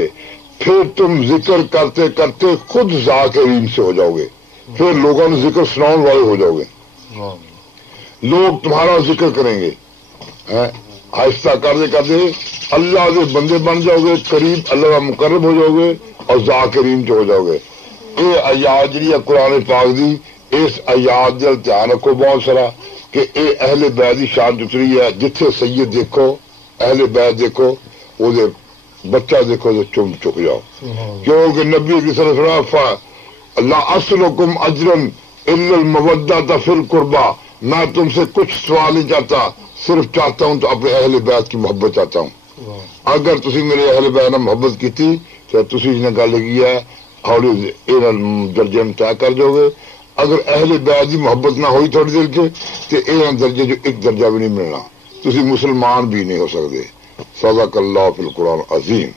پھر تم ذکر کرتے کرتے خود ذاکرین سے ہو جاؤ گے، پھر لوگوں نے ذکر سناؤ والے ہو جاؤ گے، لوگ تمہارا ذکر کریں گے، آہستہ کرتے کرتے اللہ کے بندے بن جاؤ گے، قریب اللہ کا مقرب ہو جاؤ گے اور ذاکرین جو ہو جاؤ گے۔ یہ آیات جی قرآن پاک دی، اس آیات دل دھیان رکھو بہت سارا کہ اے اہل بیت کی شان اتری ہے، جتھے سید دیکھو اہل بیت دیکھو وہ بچہ دیکھو تو چم چک جاؤ، کیونکہ نبی کی صلی اللہ علیہ وسلم لا اسلکم اجرا الا المودۃ فی القربى، میں تم سے کچھ سوال نہیں چاہتا، صرف چاہتا ہوں تو اپنے اہل بیت کی محبت چاہتا ہوں۔ اگر تسی میرے اہل بیت نے محبت کی تھی تو تسی نے گل کی ہے ہولی درجے میں طے کر جاؤ گے، اگر اہل بیت کی محبت نہ ہوئی تھوڑی دیر کے تو یہ درجے جو ایک درجہ بھی نہیں ملنا، تسی مسلمان بھی نہیں ہو سکتے۔ صدق اللہ فی القرآن عظیم۔